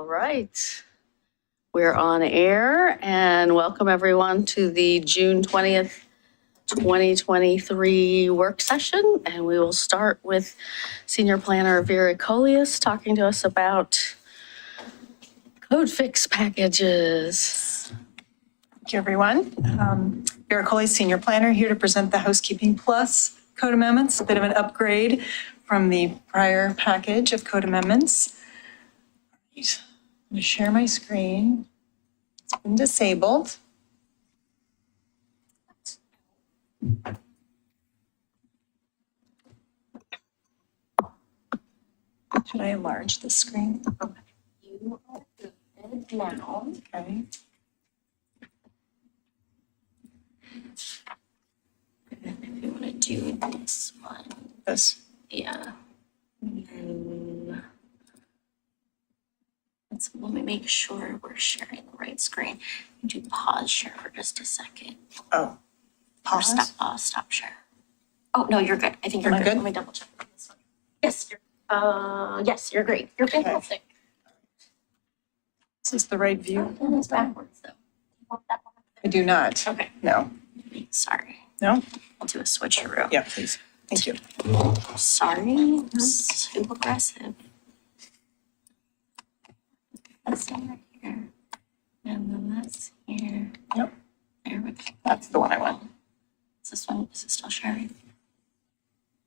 All right. We're on air and welcome everyone to the June 20th, 2023 work session. And we will start with Senior Planner Vera Colias talking to us about code fix packages. Thank you, everyone. Vera Colias, Senior Planner, here to present the Housekeeping Plus code amendments, a bit of an upgrade from the prior package of code amendments. I'm going to share my screen. It's been disabled. Should I enlarge the screen? You are good now. Okay. If you want to do this one. This. Yeah. And let me make sure we're sharing the right screen. Do pause share for just a second. Oh, pause? Or stop share. Oh, no, you're good. I think you're Am I good. good? Let me double check this one. Yes, you're great. You're fantastic. Is this the right view? It's backwards though. You want that one? I do not. Okay. No. Sorry. No? I'll do a switcheroo. Yeah, please. Thank you. Sorry, that's too aggressive. That's right here. And then that's here. Yep. There we go. That's the one I want. Is this one, is it still sharing?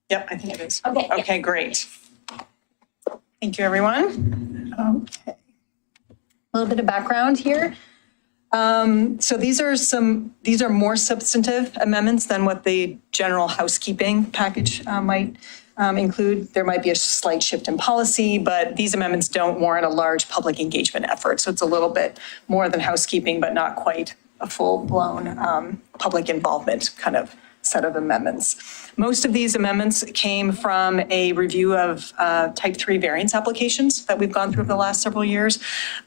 Yep, I think it is. Okay. Okay, great. Thank you, everyone. Okay. A little bit of background here. So these are more substantive amendments than what the general housekeeping package might include. There might be a slight shift in policy, but these amendments don't warrant a large public engagement effort. So it's a little bit more than housekeeping, but not quite a full-blown public involvement kind of set of amendments. Most of these amendments came from a review of type 3 variance applications that we've gone through over the last several years.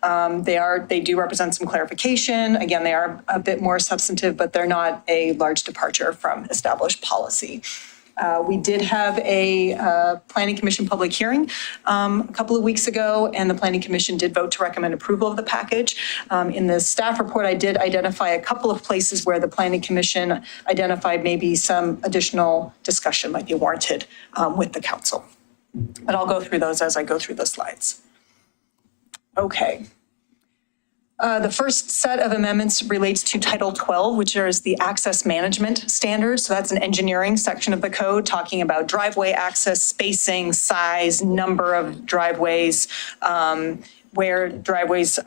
They do represent some clarification. Again, they are a bit more substantive, but they're not a large departure from established policy. We did have a Planning Commission public hearing a couple of weeks ago, and the Planning Commission did vote to recommend approval of the package. In the staff report, I did identify a couple of places where the Planning Commission identified maybe some additional discussion might be warranted with the council. But I'll go through those as I go through the slides. Okay. The first set of amendments relates to Title 12, which is the access management standards. So that's an engineering section of the code talking about driveway access, spacing, size, number of driveways, where driveways,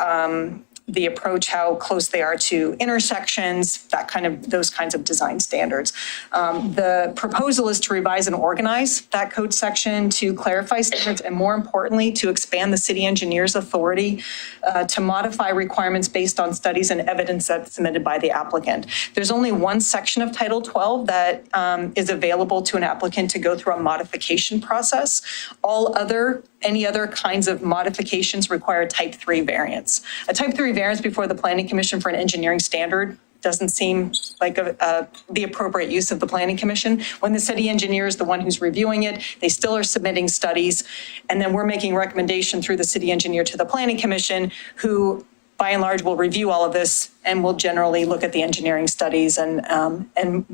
the approach, how close they are to intersections, those kinds of design standards. The proposal is to revise and organize that code section to clarify standards and, more importantly, to expand the city engineer's authority to modify requirements based on studies and evidence that's submitted by the applicant. There's only one section of Title 12 that is available to an applicant to go through a modification process. Any other kinds of modifications require type 3 variance. A type 3 variance before the Planning Commission for an engineering standard doesn't seem like the appropriate use of the Planning Commission. When the city engineer is the one who's reviewing it, they still are submitting studies, and then we're making recommendation through the city engineer to the Planning Commission, who by and large will review all of this and will generally look at the engineering studies and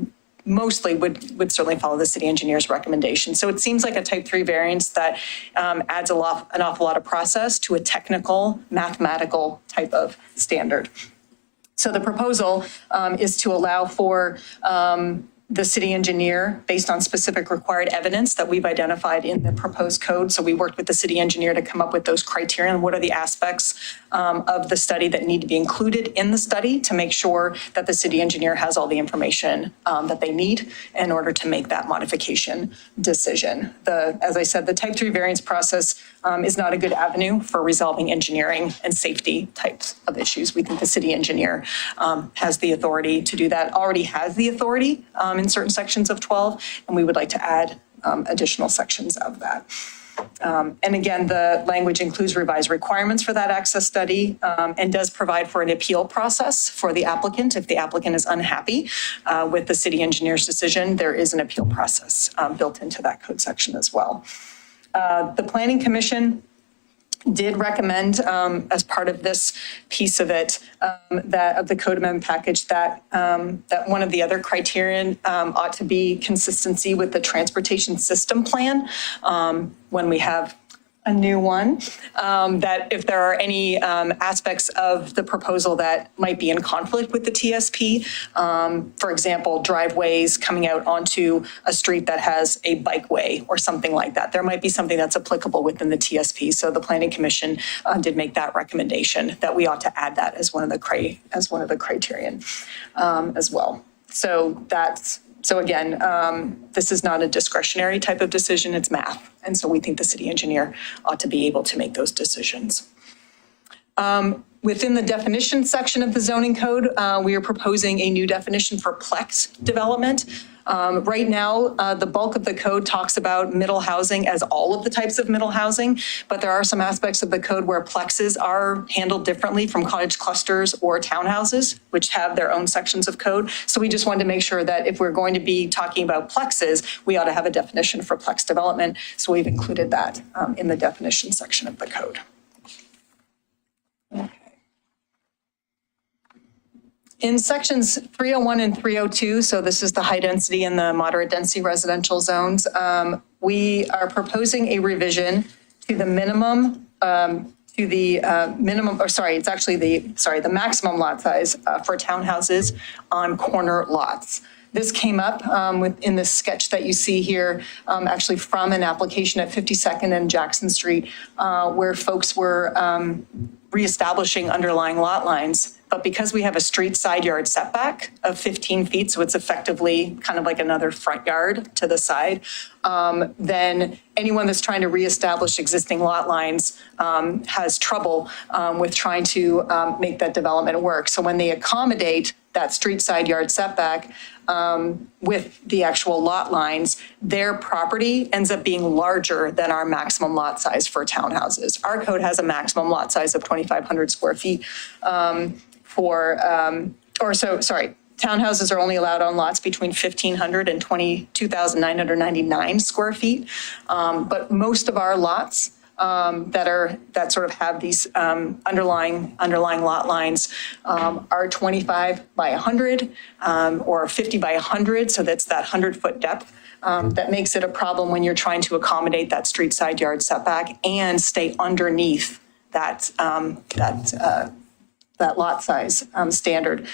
mostly would certainly follow the city engineer's recommendation. So it seems like a type 3 variance that adds an awful lot of process to a technical, mathematical type of standard. So the proposal is to allow for the city engineer, based on specific required evidence that we've identified in the proposed code. So we worked with the city engineer to come up with those criteria and what are the aspects of the study that need to be included in the study to make sure that the city engineer has all the information that they need in order to make that modification decision. As I said, the type 3 variance process is not a good avenue for resolving engineering and safety types of issues. We think the city engineer has the authority to do that, already has the authority in certain sections of 12, and we would like to add additional sections of that. And again, the language includes revised requirements for that access study and does provide for an appeal process for the applicant. If the applicant is unhappy with the city engineer's decision, there is an appeal process built into that code section as well. The Planning Commission did recommend, as part of this piece of it, that of the code amendment package, that that one of the other criterion ought to be consistency with the transportation system plan when we have a new one, that if there are any aspects of the proposal that might be in conflict with the TSP, for example, driveways coming out onto a street that has a bikeway or something like that, there might be something that's applicable within the TSP. So the Planning Commission did make that recommendation that we ought to add that as one of the criterion as well. So again, this is not a discretionary type of decision, it's math. And so we think the city engineer ought to be able to make those decisions. Within the definition section of the zoning code, we are proposing a new definition for plex development. Right now, the bulk of the code talks about middle housing as all of the types of middle housing, but there are some aspects of the code where plexes are handled differently from cottage clusters or townhouses, which have their own sections of code. So we just wanted to make sure that if we're going to be talking about plexes, we ought to have a definition for plex development. So we've included that in the definition section of the code. Okay. In sections 301 and 302, so this is the high density and the moderate density residential zones, we are proposing a revision to the minimum, the maximum lot size for townhouses on corner lots. This came up in the sketch that you see here, actually from an application at 52nd and Jackson Street, where folks were reestablishing underlying lot lines. But because we have a street side yard setback of 15 feet, so it's effectively kind of like another front yard to the side, then anyone that's trying to reestablish existing lot lines has trouble with trying to make that development work. So when they accommodate that street side yard setback with the actual lot lines, their property ends up being larger than our maximum lot size for townhouses. Our code has a maximum lot size of 2,500 square feet townhouses are only allowed on lots between 1,500 and 22,999 square feet. But most of our lots that sort of have these underlying lot lines are 25 by 100 or 50 by 100. So that's that 100-foot depth. That makes it a problem when you're trying to accommodate that street side yard setback and stay underneath that lot size standard.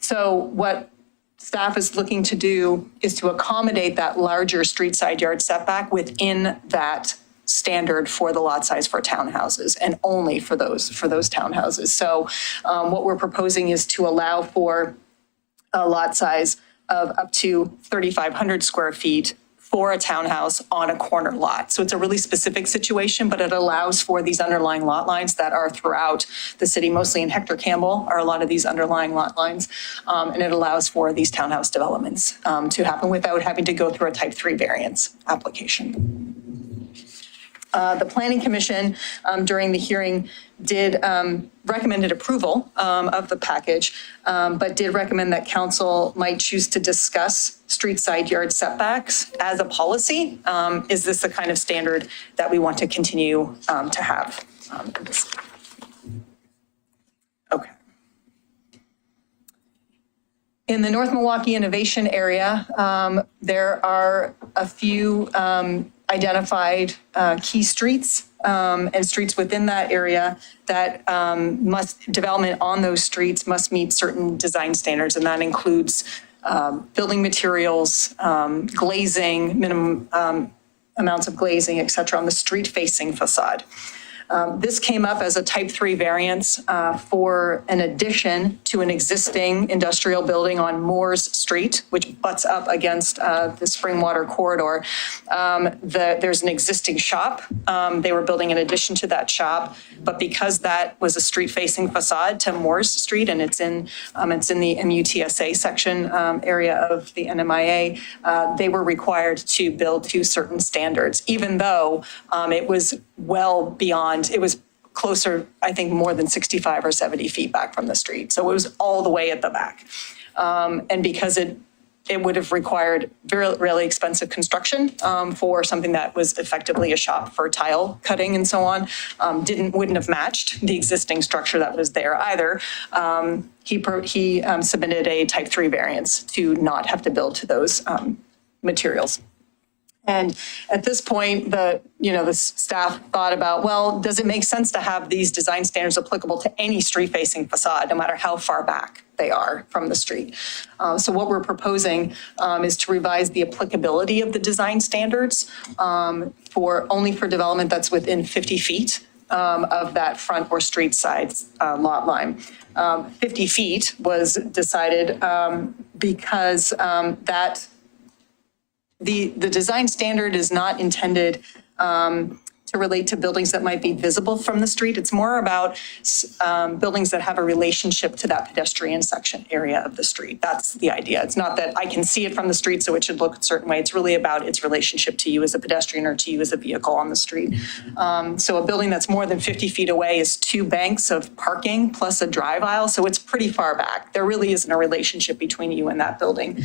So what staff is looking to do is to accommodate that larger street side yard setback within that standard for the lot size for townhouses, and only for those townhouses. So what we're proposing is to allow for a lot size of up to 3,500 square feet for a townhouse on a corner lot. So it's a really specific situation, but it allows for these underlying lot lines that are throughout the city, mostly in Hector Campbell are a lot of these underlying lot lines. And it allows for these townhouse developments to happen without having to go through a type 3 variance application. The Planning Commission during the hearing did recommended approval of the package, but did recommend that council might choose to discuss street side yard setbacks as a policy. Is this the kind of standard that we want to continue to have? Okay. In the North Milwaukie Innovation Area, there are a few identified key streets and streets within that area that development on those streets must meet certain design standards, and that includes building materials, glazing, minimum amounts of glazing, et cetera, on the street-facing facade. This came up as a type 3 variance for an addition to an existing industrial building on Moores Street, which butts up against the Springwater corridor. There's an existing shop. They were building an addition to that shop, but because that was a street-facing facade to Moores Street, and it's in the MUTSA section area of the NMIA, they were required to build to certain standards, even though it was well beyond. It was closer, I think, more than 65 or 70 feet back from the street. So it was all the way at the back. And because it it would have required really expensive construction for something that was effectively a shop for tile cutting and so on. Wouldn't have matched the existing structure that was there either. He submitted a type 3 variance to not have to build to those materials. And at this point, the staff thought about, well, does it make sense to have these design standards applicable to any street-facing facade, no matter how far back they are from the street? So what we're proposing is to revise the applicability of the design standards only for development that's within 50 feet of that front or street side lot line. 50 feet was decided because the design standard is not intended to relate to buildings that might be visible from the street. It's more about buildings that have a relationship to that pedestrian section area of the street. That's the idea. It's not that I can see it from the street, so it should look a certain way. It's really about its relationship to you as a pedestrian or to you as a vehicle on the street. So a building that's more than 50 feet away is 2 banks of parking plus a drive aisle, so it's pretty far back. There really isn't a relationship between you and that building.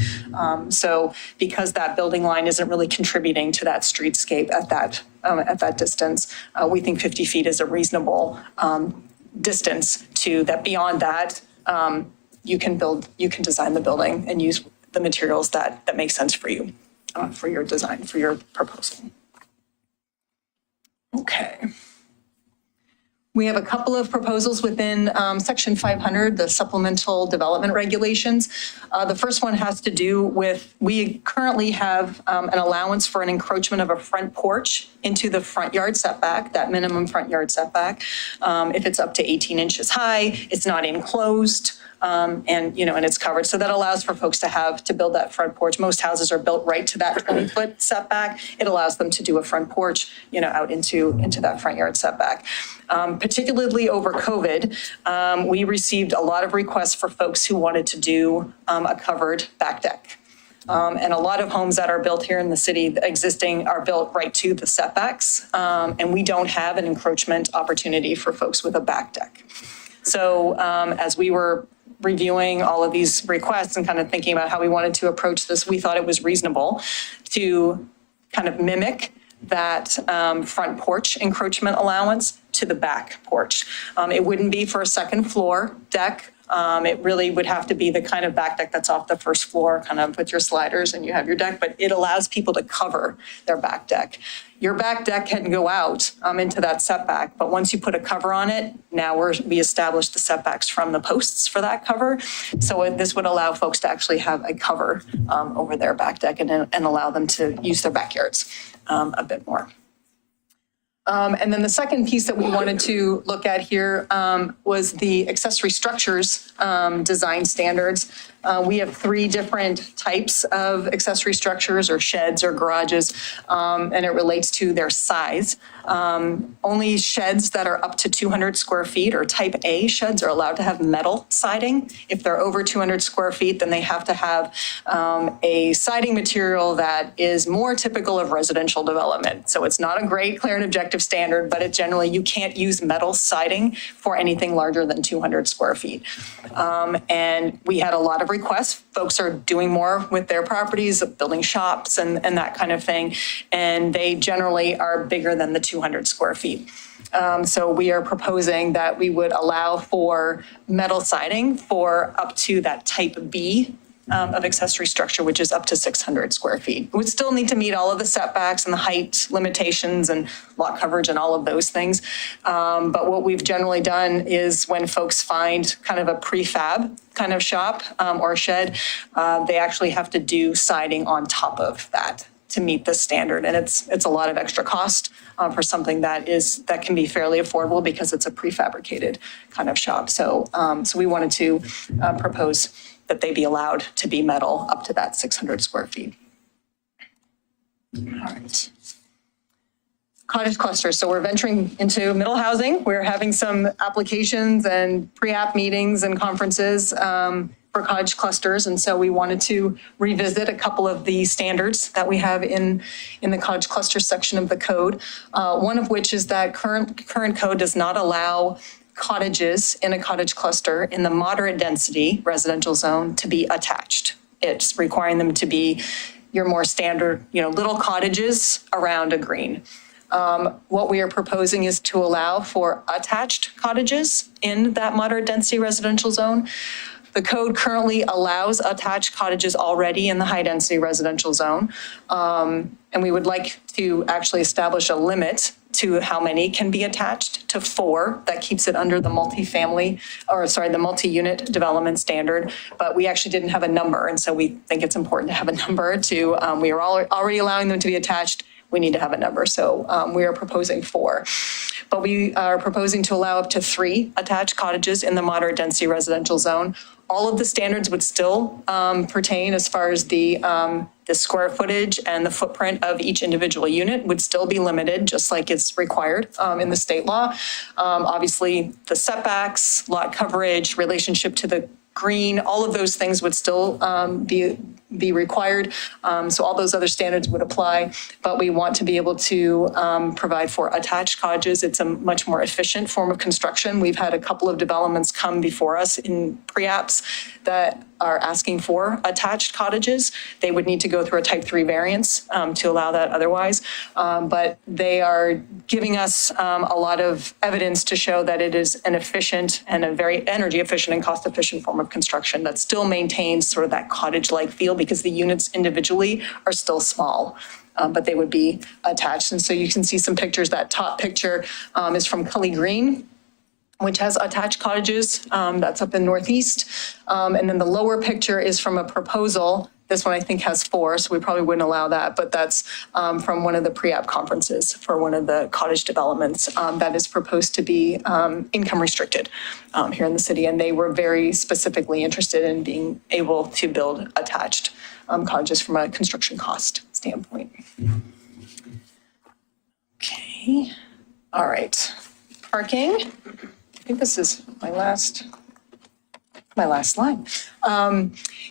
So because that building line isn't really contributing to that streetscape at that distance, we think 50 feet is a reasonable distance to that. Beyond that, you can design the building and use the materials that make sense for you, for your design, for your proposal. Okay. We have a couple of proposals within Section 500, the supplemental development regulations. The first one has to do with, we currently have an allowance for an encroachment of a front porch into the front yard setback, that minimum front yard setback. If it's up to 18 inches high, it's not enclosed. And it's covered. So that allows for folks to build that front porch. Most houses are built right to that 20-foot setback. It allows them to do a front porch, out into that front yard setback. Particularly over COVID, we received a lot of requests for folks who wanted to do a covered back deck. And a lot of homes that are built here in the city, existing, are built right to the setbacks. And we don't have an encroachment opportunity for folks with a back deck. So as we were reviewing all of these requests and kind of thinking about how we wanted to approach this, we thought it was reasonable to kind of mimic that front porch encroachment allowance to the back porch. It wouldn't be for a second floor deck. It really would have to be the kind of back deck that's off the first floor, kind of with your sliders and you have your deck, but it allows people to cover their back deck. Your back deck can go out into that setback, but once you put a cover on it, now we establish the setbacks from the posts for that cover. So this would allow folks to actually have a cover over their back deck and allow them to use their backyards a bit more. And then the second piece that we wanted to look at here was the accessory structures design standards. We have 3 different types of accessory structures or sheds or garages, and it relates to their size. Only sheds that are up to 200 square feet or type A sheds are allowed to have metal siding. If they're over 200 square feet, then they have to have a siding material that is more typical of residential development. So it's not a great, clear and objective standard, but it generally, you can't use metal siding for anything larger than 200 square feet. And we had a lot of requests. Folks are doing more with their properties, building shops and that kind of thing. And they generally are bigger than the 200 square feet. So we are proposing that we would allow for metal siding for up to that type B of accessory structure, which is up to 600 square feet. It would still need to meet all of the setbacks and the height limitations and lot coverage and all of those things. But what we've generally done is when folks find kind of a prefab kind of shop or shed, they actually have to do siding on top of that to meet the standard. And it's a lot of extra cost for something that can be fairly affordable because it's a prefabricated kind of shop. So we wanted to propose that they be allowed to be metal up to that 600 square feet. All right. Cottage clusters. So we're venturing into middle housing. We're having some applications and pre-app meetings and conferences for cottage clusters. And so we wanted to revisit a couple of the standards that we have in the cottage cluster section of the code. One of which is that current code does not allow cottages in a cottage cluster in the moderate density residential zone to be attached It's requiring them to be your more standard, little cottages around a green. What we are proposing is to allow for attached cottages in that moderate density residential zone. The code currently allows attached cottages already in the high density residential zone. And we would like to actually establish a limit to how many can be attached to 4. That keeps it under the the multi-unit development standard. But we actually didn't have a number. And so we think it's important to have a number to, we are already allowing them to be attached. We need to have a number. So we are proposing 4. But we are proposing to allow up to 3 attached cottages in the moderate density residential zone. All of the standards would still pertain as far as the square footage and the footprint of each individual unit would still be limited, just like it's required in the state law. Obviously, the setbacks, lot coverage, relationship to the green, all of those things would still be required. So all those other standards would apply, but we want to be able to provide for attached cottages. It's a much more efficient form of construction. We've had a couple of developments come before us in pre-apps that are asking for attached cottages. They would need to go through a type 3 variance to allow that otherwise. But they are giving us a lot of evidence to show that it is an efficient and a very energy efficient and cost efficient form of construction that still maintains sort of that cottage-like feel because the units individually are still small. But they would be attached. And so you can see some pictures. That top picture is from Cully Green, which has attached cottages. That's up in Northeast. And then the lower picture is from a proposal. This one I think has 4, so we probably wouldn't allow that, but that's from one of the pre-app conferences for one of the cottage developments that is proposed to be income restricted here in the city. And they were very specifically interested in being able to build attached cottages from a construction cost standpoint. Okay, all right. Parking. I think this is my last line.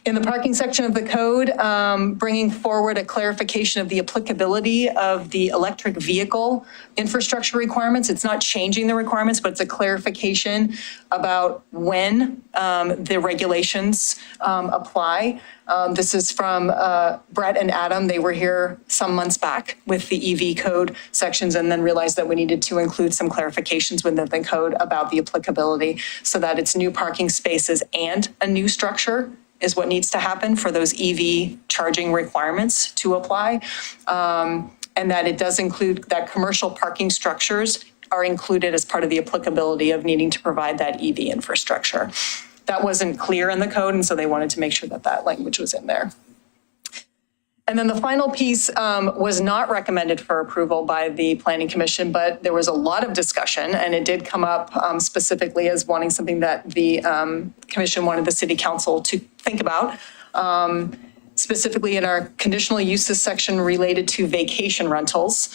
In the parking section of the code, bringing forward a clarification of the applicability of the electric vehicle infrastructure requirements. It's not changing the requirements, but it's a clarification about when the regulations apply. This is from Brett and Adam. They were here some months back with the EV code sections and then realized that we needed to include some clarifications within the code about the applicability so that it's new parking spaces and a new structure is what needs to happen for those EV charging requirements to apply. And that it does include that commercial parking structures are included as part of the applicability of needing to provide that EV infrastructure. That wasn't clear in the code, and so they wanted to make sure that that language was in there. And then the final piece was not recommended for approval by the Planning Commission, but there was a lot of discussion, and it did come up specifically as wanting something that the Commission wanted the City Council to think about. Specifically in our conditional uses section related to vacation rentals.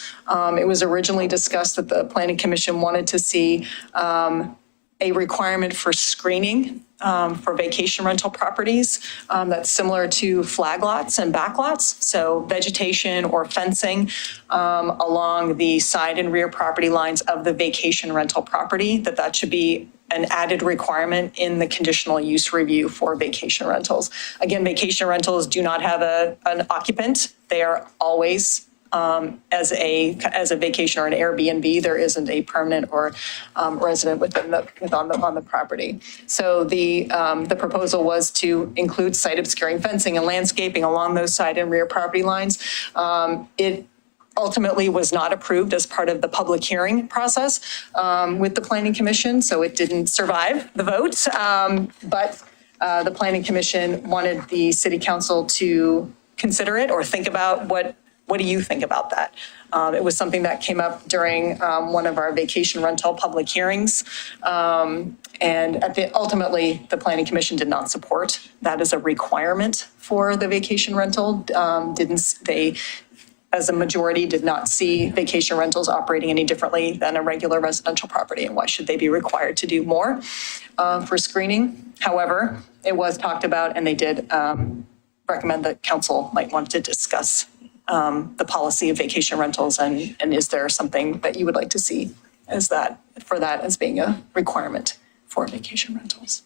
It was originally discussed that the Planning Commission wanted to see a requirement for screening for vacation rental properties that's similar to flag lots and back lots. So vegetation or fencing along the side and rear property lines of the vacation rental property, that should be an added requirement in the conditional use review for vacation rentals. Again, vacation rentals do not have an occupant. They are always as a vacation or an Airbnb. There isn't a permanent or resident on the property. So the proposal was to include site obscuring fencing and landscaping along those side and rear property lines. It ultimately was not approved as part of the public hearing process with the Planning Commission, so it didn't survive the vote. But the Planning Commission wanted the City Council to consider it or think about what do you think about that? It was something that came up during one of our vacation rental public hearings. And ultimately, the Planning Commission did not support that as a requirement for the vacation rental. They, as a majority, did not see vacation rentals operating any differently than a regular residential property, and why should they be required to do more for screening? However, it was talked about, and they did recommend that council might want to discuss the policy of vacation rentals, and is there something that you would like to see as being a requirement for vacation rentals?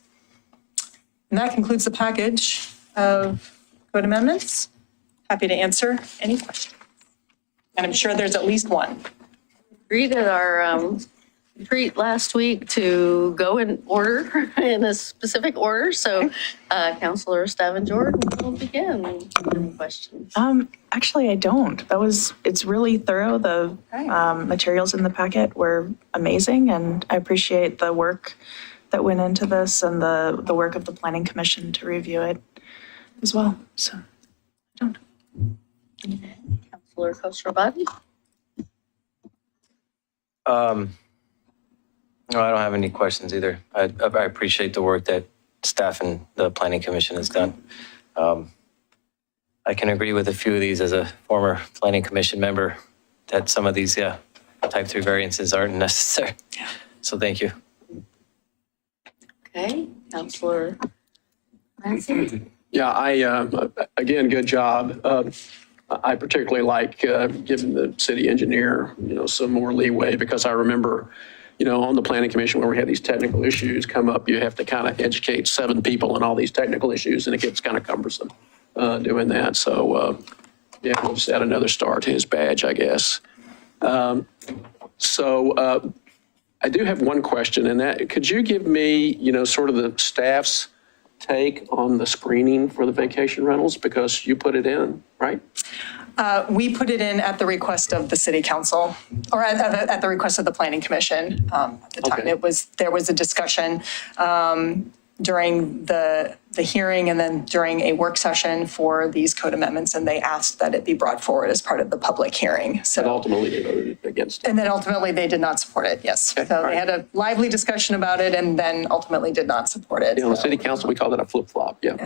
And that concludes the package of code amendments. Happy to answer any questions. And I'm sure there's at least one. Agreed at our retreat last week to go in order, in a specific order. So Councilor Jordan will begin. Any questions? Actually, I don't. It's really thorough. The materials in the packet were amazing, and I appreciate the work that went into this and the work of the Planning Commission to review it as well. So, I don't. Councilor Khosrowshahi? No, I don't have any questions either. I appreciate the work that staff and the Planning Commission has done. I can agree with a few of these as a former Planning Commission member that some of these, type 3 variances aren't necessary. So thank you. Okay, Councilor Clancy? Yeah, again, good job. I particularly like giving the city engineer, some more leeway, because I remember, on the Planning Commission where we had these technical issues come up, you have to kind of educate 7 people on all these technical issues, and it gets kind of cumbersome doing that. So, we'll just add another star to his badge, I guess. I do have one question, and that, could you give me, sort of the staff's take on the screening for the vacation rentals, because you put it in, right? We put it in at the request of the city council, or at the request of the planning commission. At the time, Okay. there was a discussion during the hearing and then during a work session for these code amendments, and they asked that it be brought forward as part of the public hearing. But So, ultimately, they voted against it. and then ultimately they did not support it. Yes. Okay, So all they right. had a lively discussion about it and then ultimately did not support it. On the So- city council, we call that a flip-flop, yeah.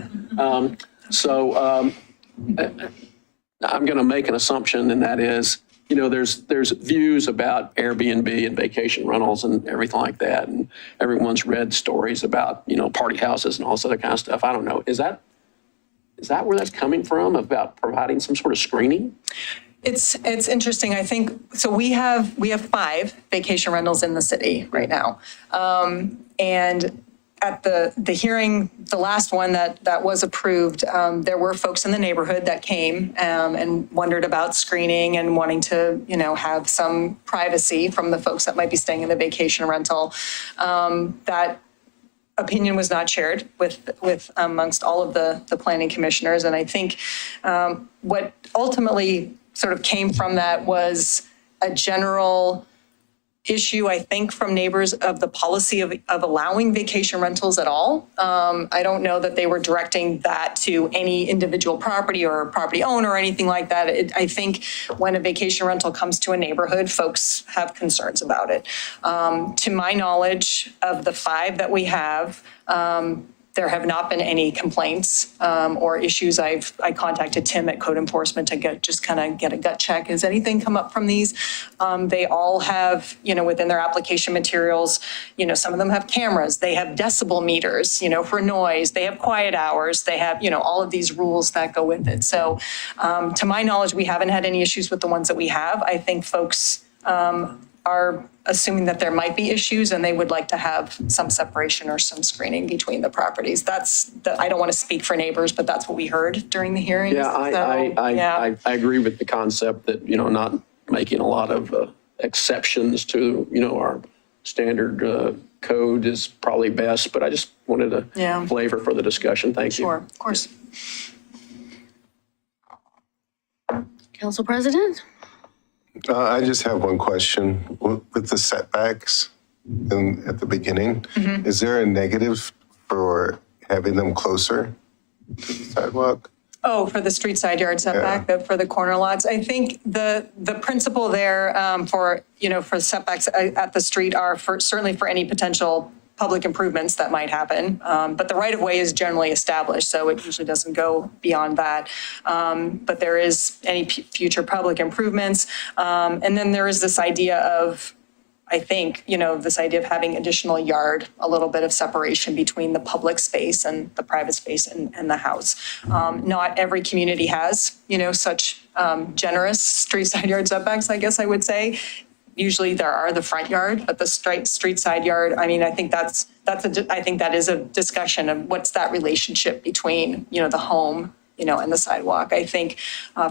I'm going to make an assumption, and that is, there's views about Airbnb and vacation rentals and everything like that, and everyone's read stories about, party houses and all this other kind of stuff. I don't know. Is that where that's coming from, about providing some sort of screening? It's interesting. I think, so we have 5 vacation rentals in the city right now. And at the hearing, the last one that was approved, there were folks in the neighborhood that came and wondered about screening and wanting to, have some privacy from the folks that might be staying in the vacation rental. That opinion was not shared with amongst all of the planning commissioners. And I think what ultimately sort of came from that was a general issue, I think, from neighbors of the policy of allowing vacation rentals at all. I don't know that they were directing that to any individual property or property owner or anything like that. I think when a vacation rental comes to a neighborhood, folks have concerns about it. To my knowledge, of the 5 that we have, there have not been any complaints or issues. I contacted Tim at Code Enforcement to get a gut check. Has anything come up from these? They all have, within their application materials, some of them have cameras. They have decibel meters, for noise. They have quiet hours. They have, all of these rules that go with it. So to my knowledge, we haven't had any issues with the ones that we have. I think folks are assuming that there might be issues and they would like to have some separation or some screening between the properties. I don't want to speak for neighbors, but that's what we heard during the hearings. Yeah, I agree with the concept that, not making a lot of exceptions to, our standard code is probably best, but I just wanted a flavor for the discussion. Thank you. Sure, of course. Council President? I just have one question. With the setbacks at the beginning, is there a negative for having them closer to the sidewalk? Oh, for the street side yard setback, for the corner lots. I think the principle there for setbacks at the street are certainly for any potential public improvements that might happen. But the right of way is generally established, so it usually doesn't go beyond that. But there is any future public improvements. And then there is this idea of, I think, this idea of having additional yard, a little bit of separation between the public space and the private space and the house. Not every community has, such generous street side yard setbacks, I guess I would say. Usually there are the front yard, but the street side yard, I mean, I think I think that is a discussion of what's that relationship between, the home and the sidewalk. I think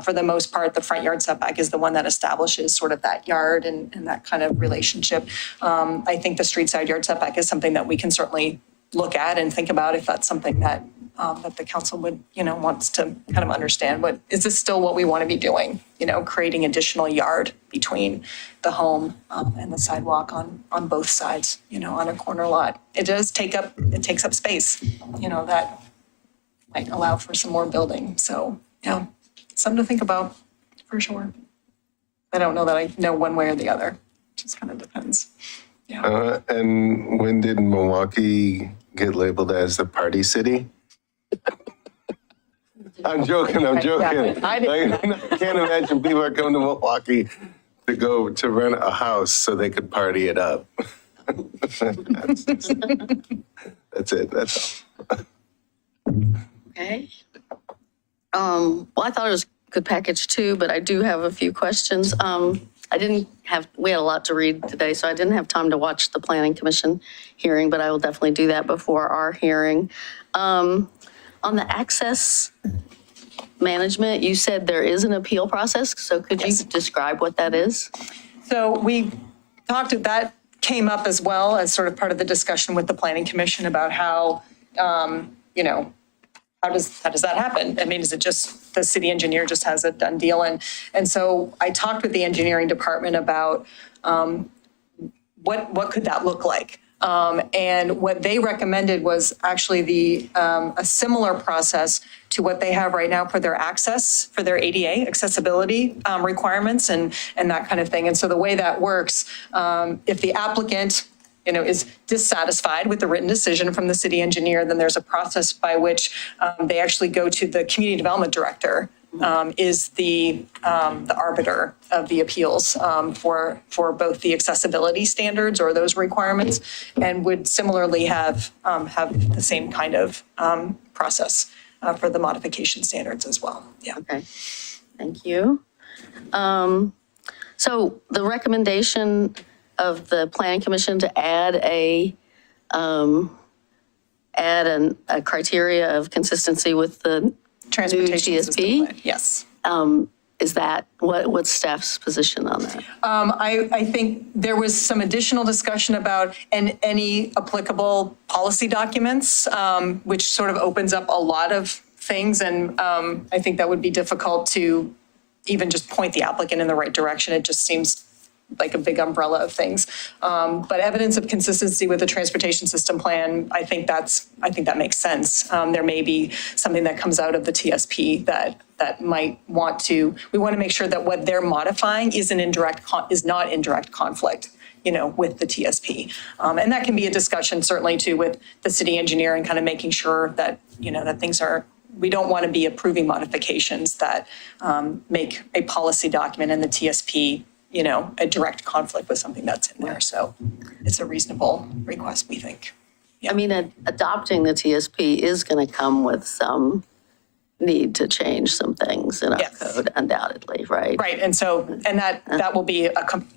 for the most part, the front yard setback is the one that establishes sort of that yard and that kind of relationship. I think the street side yard setback is something that we can certainly look at and think about if that's something that the council would, wants to kind of understand. But is this still what we want to be doing? Creating additional yard between the home and the sidewalk on both sides, on a corner lot. It takes up space, that might allow for some more building. So, yeah, something to think about for sure. I don't know that I know one way or the other. It just kind of depends. Yeah. And when did Milwaukie get labeled as the party city? I'm joking. I can't imagine people are coming to Milwaukie to go to rent a house so they could party it up. That's it. That's all. Okay. Well, I thought it was a good package too, but I do have a few questions. We had a lot to read today, so I didn't have time to watch the Planning Commission hearing, but I will definitely do that before our hearing. On the access management, you said there is an appeal process, so could you describe what that is? So we talked, that came up as well as sort of part of the discussion with the Planning Commission about how, how does that happen? I mean, is it just the city engineer just has a done deal? And so I talked with the engineering department about what could that look like? And what they recommended was actually a similar process to what they have right now for their access, for their ADA accessibility requirements and that kind of thing. And so the way that works, if the applicant is dissatisfied with the written decision from the city engineer, then there's a process by which they actually go to the community development director, is the arbiter of the appeals for both the accessibility standards or those requirements, and would similarly have the same kind of process for the modification standards as well. Yeah. Okay, thank you. So the recommendation of the Planning Commission to add a criteria of consistency with the Transportation system TSP? plan. Yes. Is that, what's staff's position on that? I think there was some additional discussion about any applicable policy documents, which sort of opens up a lot of things. And I think that would be difficult to even just point the applicant in the right direction. It just seems like a big umbrella of things. But evidence of consistency with the transportation system plan, I think that makes sense. There may be something that comes out of the TSP that might want to, we want to make sure that what they're modifying is not in direct conflict, with the TSP. And that can be a discussion certainly too with the city engineer and kind of making sure that, that things are, we don't want to be approving modifications that make a policy document in the TSP a direct conflict with something that's in there. So it's a reasonable request, we think. I mean, adopting the TSP is going to come with some need to change some things in our code, undoubtedly, right? Right, and so, and that will be,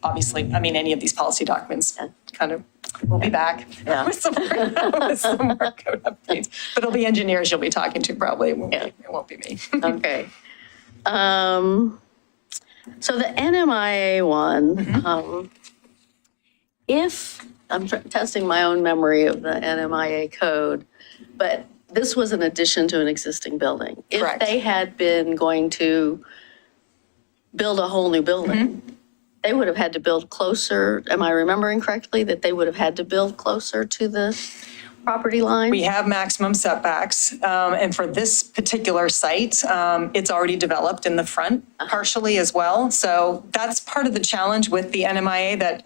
obviously, I mean, any of these policy documents kind of will be back with some more code updates. But it'll be engineers you'll be talking to probably, it won't be me. Okay. So the NMIA one, if, I'm testing my own memory of the NMIA code, but this was an addition to an existing building. Correct. If they had been going to build a whole new building, they would have had to build closer. Am I remembering correctly that they would have had to build closer to the property line? We have maximum setbacks, and for this particular site, it's already developed in the front partially as well. So that's part of the challenge with the NMIA, that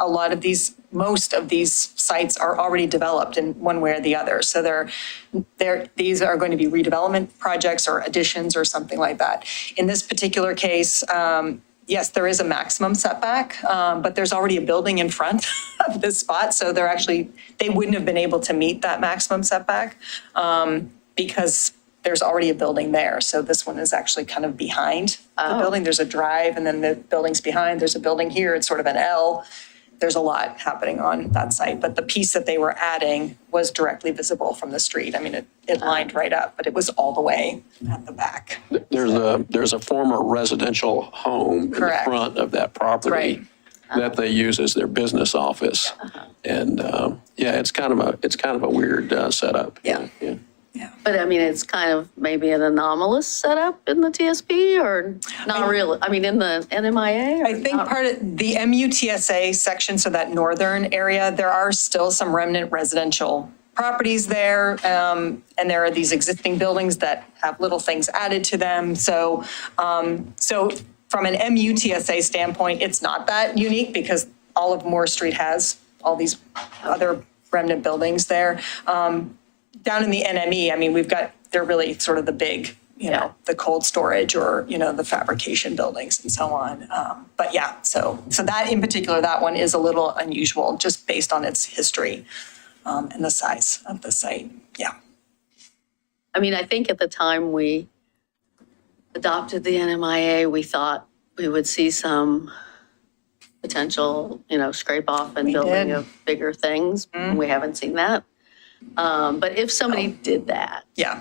most of these sites are already developed in one way or the other. So these are going to be redevelopment projects or additions or something like that. In this particular case, yes, there is a maximum setback, but there's already a building in front of this spot. So they wouldn't have been able to meet that maximum setback because there's already a building there. So this one is actually kind of behind the building. There's a drive and then the building's behind. There's a building here. It's sort of an L. there's a lot happening on that site, but the piece that they were adding was directly visible from the street. I mean, it lined right up, but it was all the way at the back. There's a former residential home in the Correct. front of that property Right. that they use as their business office. And yeah, it's kind of a weird setup. Yeah. Yeah. But I mean, it's kind of maybe an anomalous setup in the TSP or not really? I mean, in the NMIA? I think part of the MUTSA section, so that northern area, there are still some remnant residential properties there. And there are these existing buildings that have little things added to them. So from an MUTSA standpoint, it's not that unique because all of Moore Street has all these other remnant buildings there. Down in the NME, I mean, they're really sort of the big, the cold storage or, the fabrication buildings and so on. But yeah, so that in particular, that one is a little unusual just based on its history and the size of the site. Yeah. I mean, I think at the time we adopted the NMIA, we thought we would see some potential, scrape off and We building did. of bigger things. We haven't seen that. But if somebody did that, Yeah.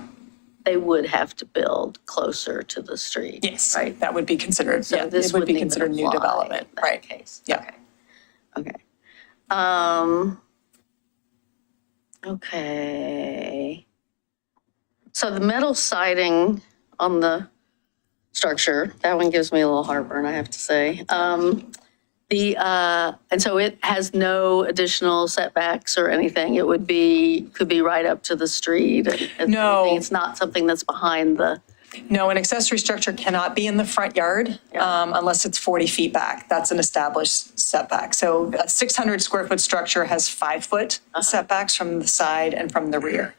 they would have to build closer to the street. Yes. Right? That would be considered, So yeah, this it would be wouldn't even considered new apply development. in that Right. case. Yeah. Okay. Okay. So the metal siding on the structure, that one gives me a little heartburn, I have to say. And so it has no additional setbacks or anything. It could be right up to the street. and No. anything. It's not something that's behind the, No, an accessory structure cannot be in the front yard unless it's 40 feet back. That's an established setback. So a 600 square foot structure has 5-foot setbacks from the side and from the rear.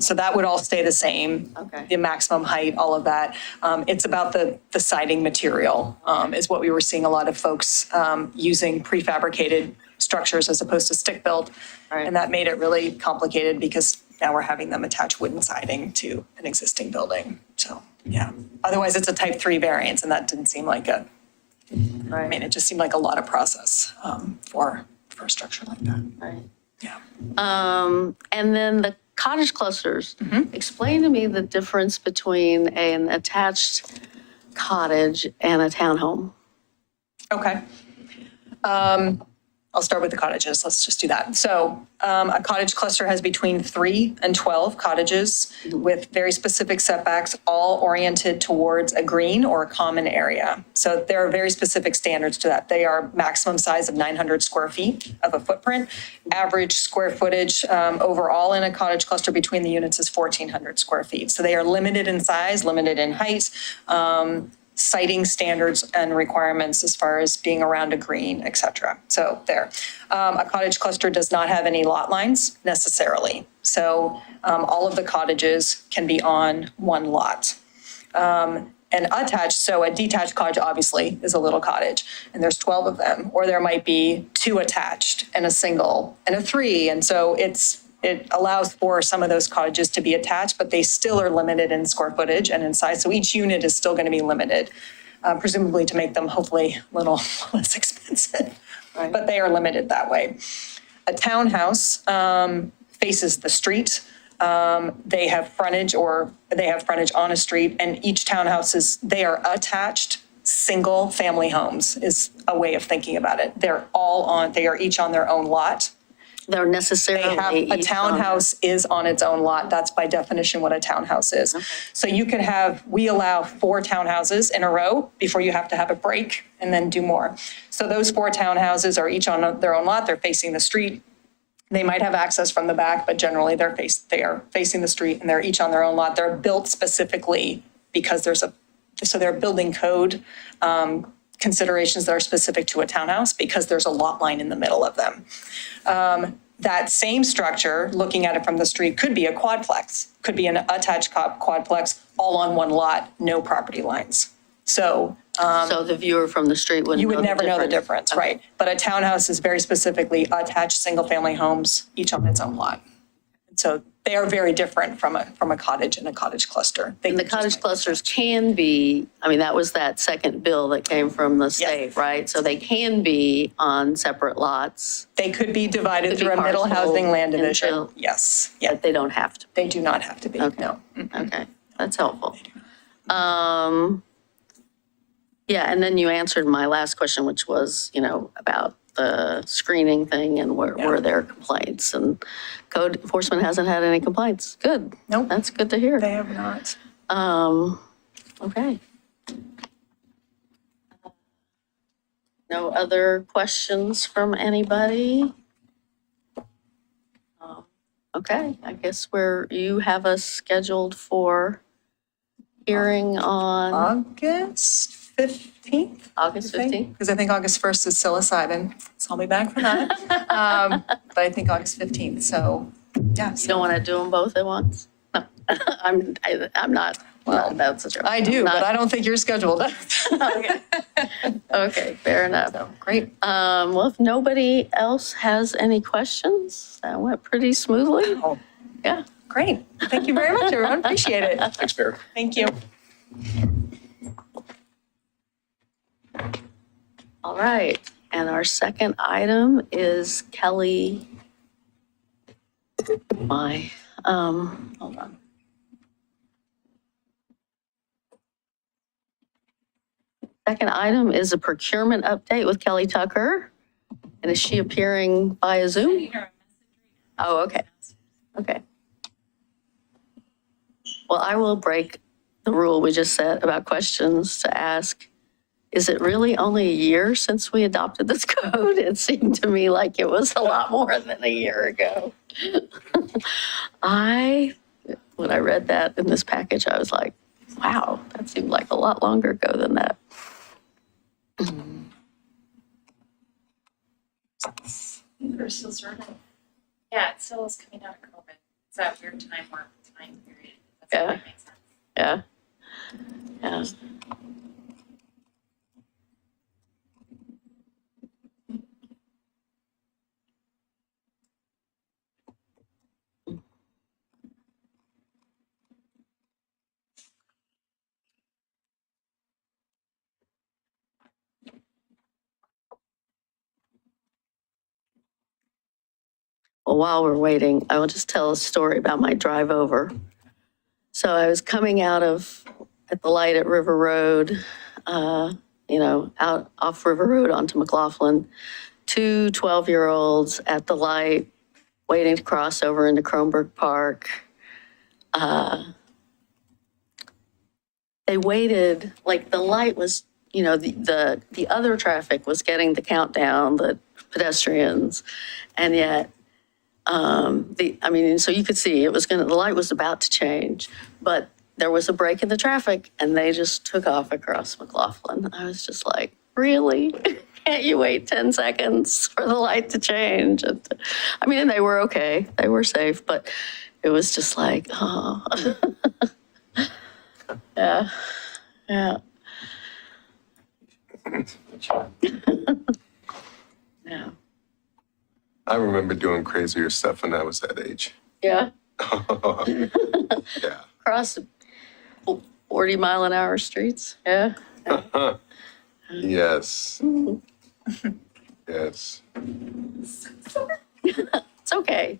So that would all stay the same. Okay. The maximum height, all of that. It's about the siding material is what we were seeing a lot of folks using prefabricated structures as opposed to stick-built. Right. And that made it really complicated because now we're having them attach wooden siding to an existing building. So, yeah. Otherwise, it's a type 3 variance, and that didn't seem like I mean, it just seemed like a lot of process for a structure like that. right? Yeah. And then the cottage clusters. Explain to me the difference between an attached cottage and a townhome. Okay. I'll start with the cottages. Let's just do that. So a cottage cluster has between 3 and 12 cottages with very specific setbacks, all oriented towards a green or a common area. So there are very specific standards to that. They are maximum size of 900 square feet of a footprint. Average square footage overall in a cottage cluster between the units is 1,400 square feet. So they are limited in size, limited in height, citing standards and requirements as far as being around a green, et cetera. So there. A cottage cluster does not have any lot lines necessarily. So all of the cottages can be on one lot. And attached, so a detached cottage obviously is a little cottage, and there's 12 of them, or there might be 2 attached and a single and a 3. And so it allows for some of those cottages to be attached, but they still are limited in square footage and in size. So each unit is still going to be limited, presumably to make them hopefully a little less expensive. Right. But they are limited that way. A townhouse faces the street. They have frontage on a street, and each townhouse they are attached single family homes is a way of thinking about it. They are each on their own lot. They're necessarily A each on- townhouse is on its own lot. That's by definition what a townhouse is. So you can we allow 4 townhouses in a row before you have to have a break and then do more. So those 4 townhouses are each on their own lot. They're facing the street. They might have access from the back, but generally they are facing the street and they're each on their own lot. They're built specifically because so they're building code considerations that are specific to a townhouse because there's a lot line in the middle of them. That same structure, looking at it from the street, could be a quadplex, could be an attached quadplex, all on one lot, no property lines. So So the viewer from the street wouldn't you would know never know the difference, Okay. right? But a townhouse is very specifically attached single-family homes, each on its own lot. And so They are very different from a cottage and a cottage cluster. And the cottage clusters can be, I mean, that was that second bill that came from the state, right? So they can be on separate lots, They could be divided Could be through a middle parceled housing land division. into- Yes, yeah, but they don't have to. they do not have to be, Okay. no. Okay, that's helpful. Yeah, and then you answered my last question, which was, about the screening thing and were there complaints? And code enforcement hasn't had any complaints. Good. Nope. That's good to hear. They have not. Okay. No other questions from anybody? Okay, I guess you have us scheduled for hearing on August 15th? August 15th? Because I think August 1st is psilocybin, so I'll be back for that. But I think August 15th, so, yeah. You don't want to do them both at once? No, I'm not, well, that's a joke. I do, I'm but not- I don't think you're scheduled. Okay, fair enough. So, great. Well, if nobody else has any questions, that went pretty smoothly. Oh, Yeah. great. Thank you very much, everyone. Appreciate it. Thanks, Barry. Thank you. All right, and our second item is Kelly. Hold on. Second item is a procurement update with Kelly Tucker. And is she appearing via Zoom? Oh, okay. Okay. Well, I will break the rule we just set about questions to ask, is it really only a year since we adopted this code? It seemed to me like it was a lot more than a year ago. When I read that in this package, I was like, wow, that seemed like a lot longer ago than that. We're still sort of, yeah, it still is coming out of COVID. It's that weird time period. That's what makes sense. Yeah. Yeah. Well, while we're waiting, I will just tell a story about my drive over. So I was coming out at the light at River Road, out off River Road onto McLaughlin, two 12-year-olds at the light waiting to cross over into Kronberg Park. They waited, like the light was, the other traffic was getting the countdown, the pedestrians, and yet so you could see the light was about to change, but there was a break in the traffic and they just took off across McLaughlin. I was just like, really? Can't you wait 10 seconds for the light to change? And they were okay. They were safe, but it was just like, oh. Yeah. Yeah. Yeah. I remember doing crazier stuff when I was that age. Yeah. Yeah. Across 40-mile-an-hour streets. Yeah. Yes. Yes. It's okay.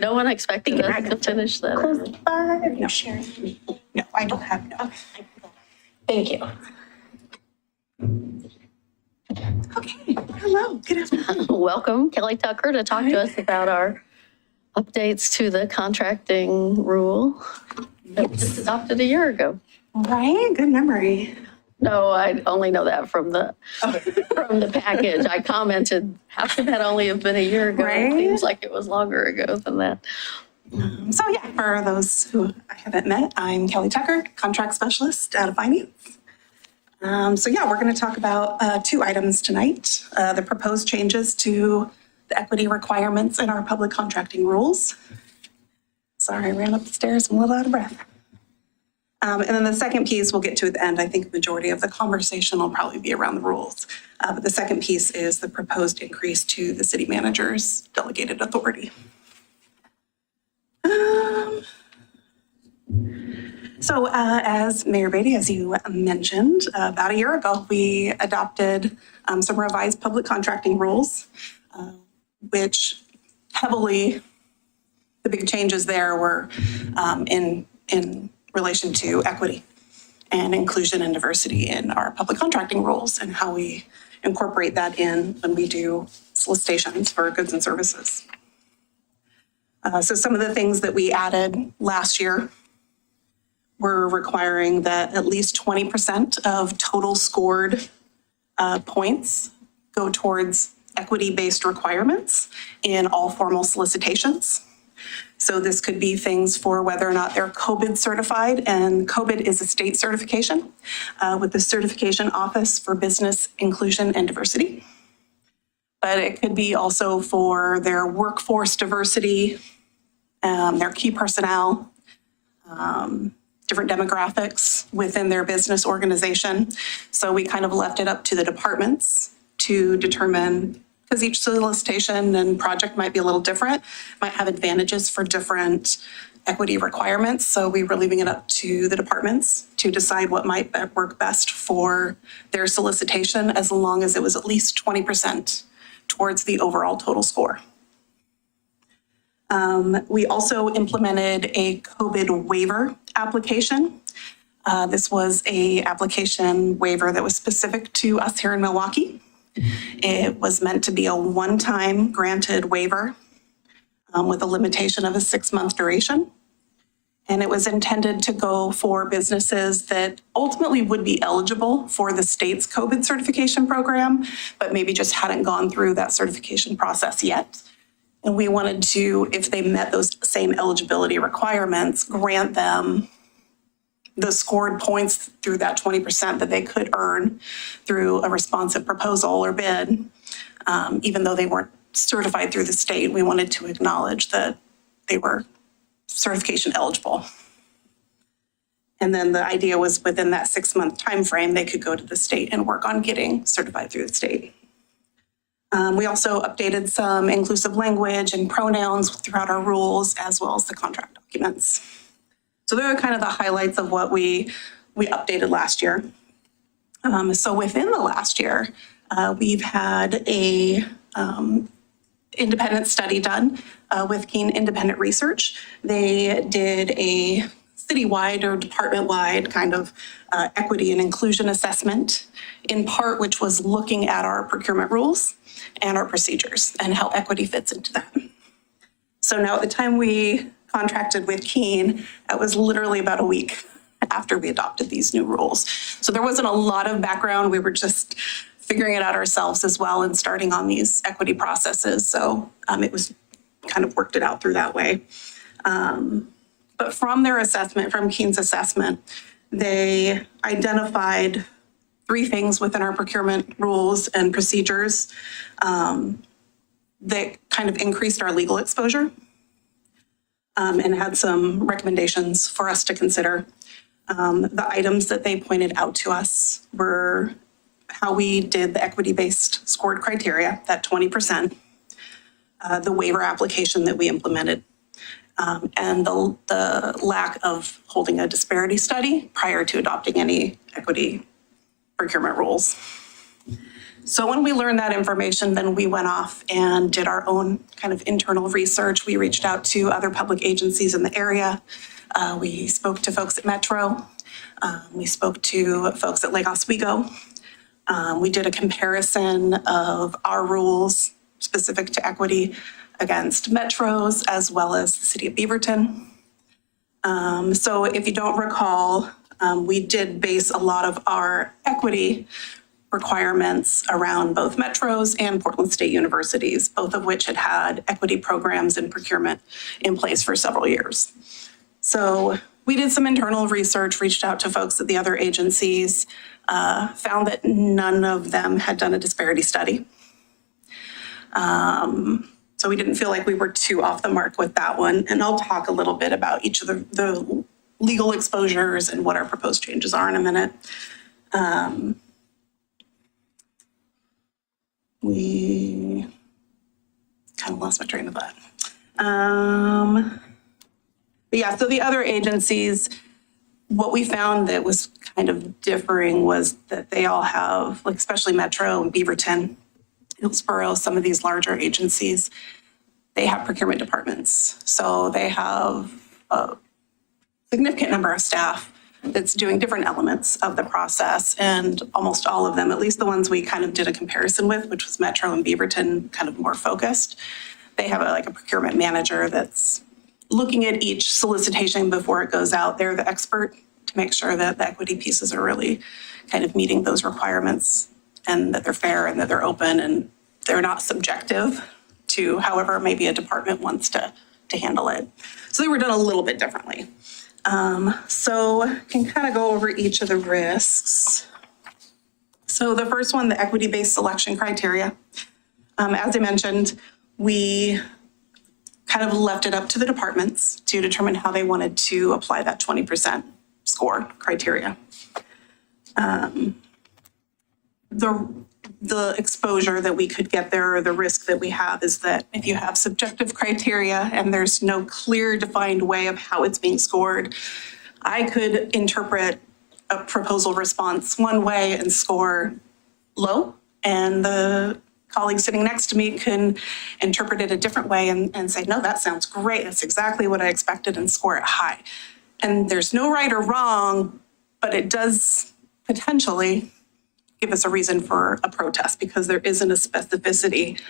No one expected us to finish that. No, sharing. No, I don't have, no. Thank you. Okay, hello, good afternoon. Welcome, Kelly Tucker, to talk to us about our updates to the contracting rule that was just adopted a year ago. Right, good memory. No, I only know that from the package. I commented, how could that only have been a year ago? It Right. seems like it was longer ago than that. So yeah, for those who I haven't met, I'm Kelly Tucker, contract specialist out of finance. So yeah, we're going to talk about two items tonight. The proposed changes to the equity requirements in our public contracting rules. Sorry, I ran up the stairs, I'm a little out of breath. And then the second piece we'll get to at the end. I think the majority of the conversation will probably be around the rules. But the second piece is the proposed increase to the city manager's delegated authority. So as Mayor Beatty, as you mentioned, about a year ago, we adopted some revised public contracting rules, which heavily, the big changes there were in relation to equity and inclusion and diversity in our public contracting rules and how we incorporate that in when we do solicitations for goods and services. So some of the things that we added last year were requiring that at least 20% of total scored points go towards equity-based requirements in all formal solicitations. So this could be things for whether or not they're COVID certified, and COVID is a state certification with the Certification Office for Business Inclusion and Diversity. But it could be also for their workforce diversity, their key personnel, different demographics within their business organization. So we kind of left it up to the departments to determine, because each solicitation and project might be a little different, might have advantages for different equity requirements. So we were leaving it up to the departments to decide what might work best for their solicitation, as long as it was at least 20% towards the overall total score. We also implemented a COVID waiver application. This was a application waiver that was specific to us here in Milwaukie. It was meant to be a one-time granted waiver with a limitation of a 6-month duration. And it was intended to go for businesses that ultimately would be eligible for the state's COVID certification program, but maybe just hadn't gone through that certification process yet. And we wanted to, if they met those same eligibility requirements, grant them the scored points through that 20% that they could earn through a responsive proposal or bid. Even though they weren't certified through the state, we wanted to acknowledge that they were certification eligible. And then the idea was within that 6-month timeframe, they could go to the state and work on getting certified through the state. We also updated some inclusive language and pronouns throughout our rules, as well as the contract documents. So those are kind of the highlights of what we updated last year. So within the last year, we've had a independent study done with Keen Independent Research. They did a citywide or department-wide kind of equity and inclusion assessment, in part which was looking at our procurement rules and our procedures and how equity fits into that. So now at the time we contracted with Keen, that was literally about a week after we adopted these new rules. So there wasn't a lot of background. We were just figuring it out ourselves as well and starting on these equity processes. So it was kind of worked it out through that way. But from their assessment, from Keen's assessment, they identified 3 things within our procurement rules and procedures that kind of increased our legal exposure and had some recommendations for us to consider. The items that they pointed out to us were how we did the equity-based scored criteria, that 20%, the waiver application that we implemented, and the lack of holding a disparity study prior to adopting any equity procurement rules. So when we learned that information, then we went off and did our own kind of internal research. We reached out to other public agencies in the area. We spoke to folks at Metro. We spoke to folks at Lake Oswego. We did a comparison of our rules specific to equity against Metro's as well as the city of Beaverton. So if you don't recall, we did base a lot of our equity requirements around both Metro's and Portland State Universities, both of which had had equity programs and procurement in place for several years. So we did some internal research, reached out to folks at the other agencies, found that none of them had done a disparity study. So we didn't feel like we were too off the mark with that one. And I'll talk a little bit about each of the legal exposures and what our proposed changes are in a minute. We kind of lost my train of thought. But yeah, so the other agencies what we found that was kind of differing was that they all have, like especially Metro and Beaverton, Hillsborough, some of these larger agencies, they have procurement departments. So they have a significant number of staff that's doing different elements of the process. And almost all of them, at least the ones we kind of did a comparison with, which was Metro and Beaverton, kind of more focused, they have like a procurement manager that's looking at each solicitation before it goes out. They're the expert to make sure that the equity pieces are really kind of meeting those requirements and that they're fair and that they're open and they're not subjective to however maybe a department wants to handle it. So they were done a little bit differently. So I can kind of go over each of the risks. So the first one, the equity-based selection criteria. As I mentioned, we kind of left it up to the departments to determine how they wanted to apply that 20% score criteria. The exposure that we could get there, or the risk that we have, is that if you have subjective criteria and there's no clear defined way of how it's being scored, I could interpret a proposal response one way and score low, and the colleague sitting next to me can interpret it a different way and say, no, that sounds great. That's exactly what I expected, and score it high. And there's no right or wrong, but it does potentially give us a reason for a protest because there isn't a specificity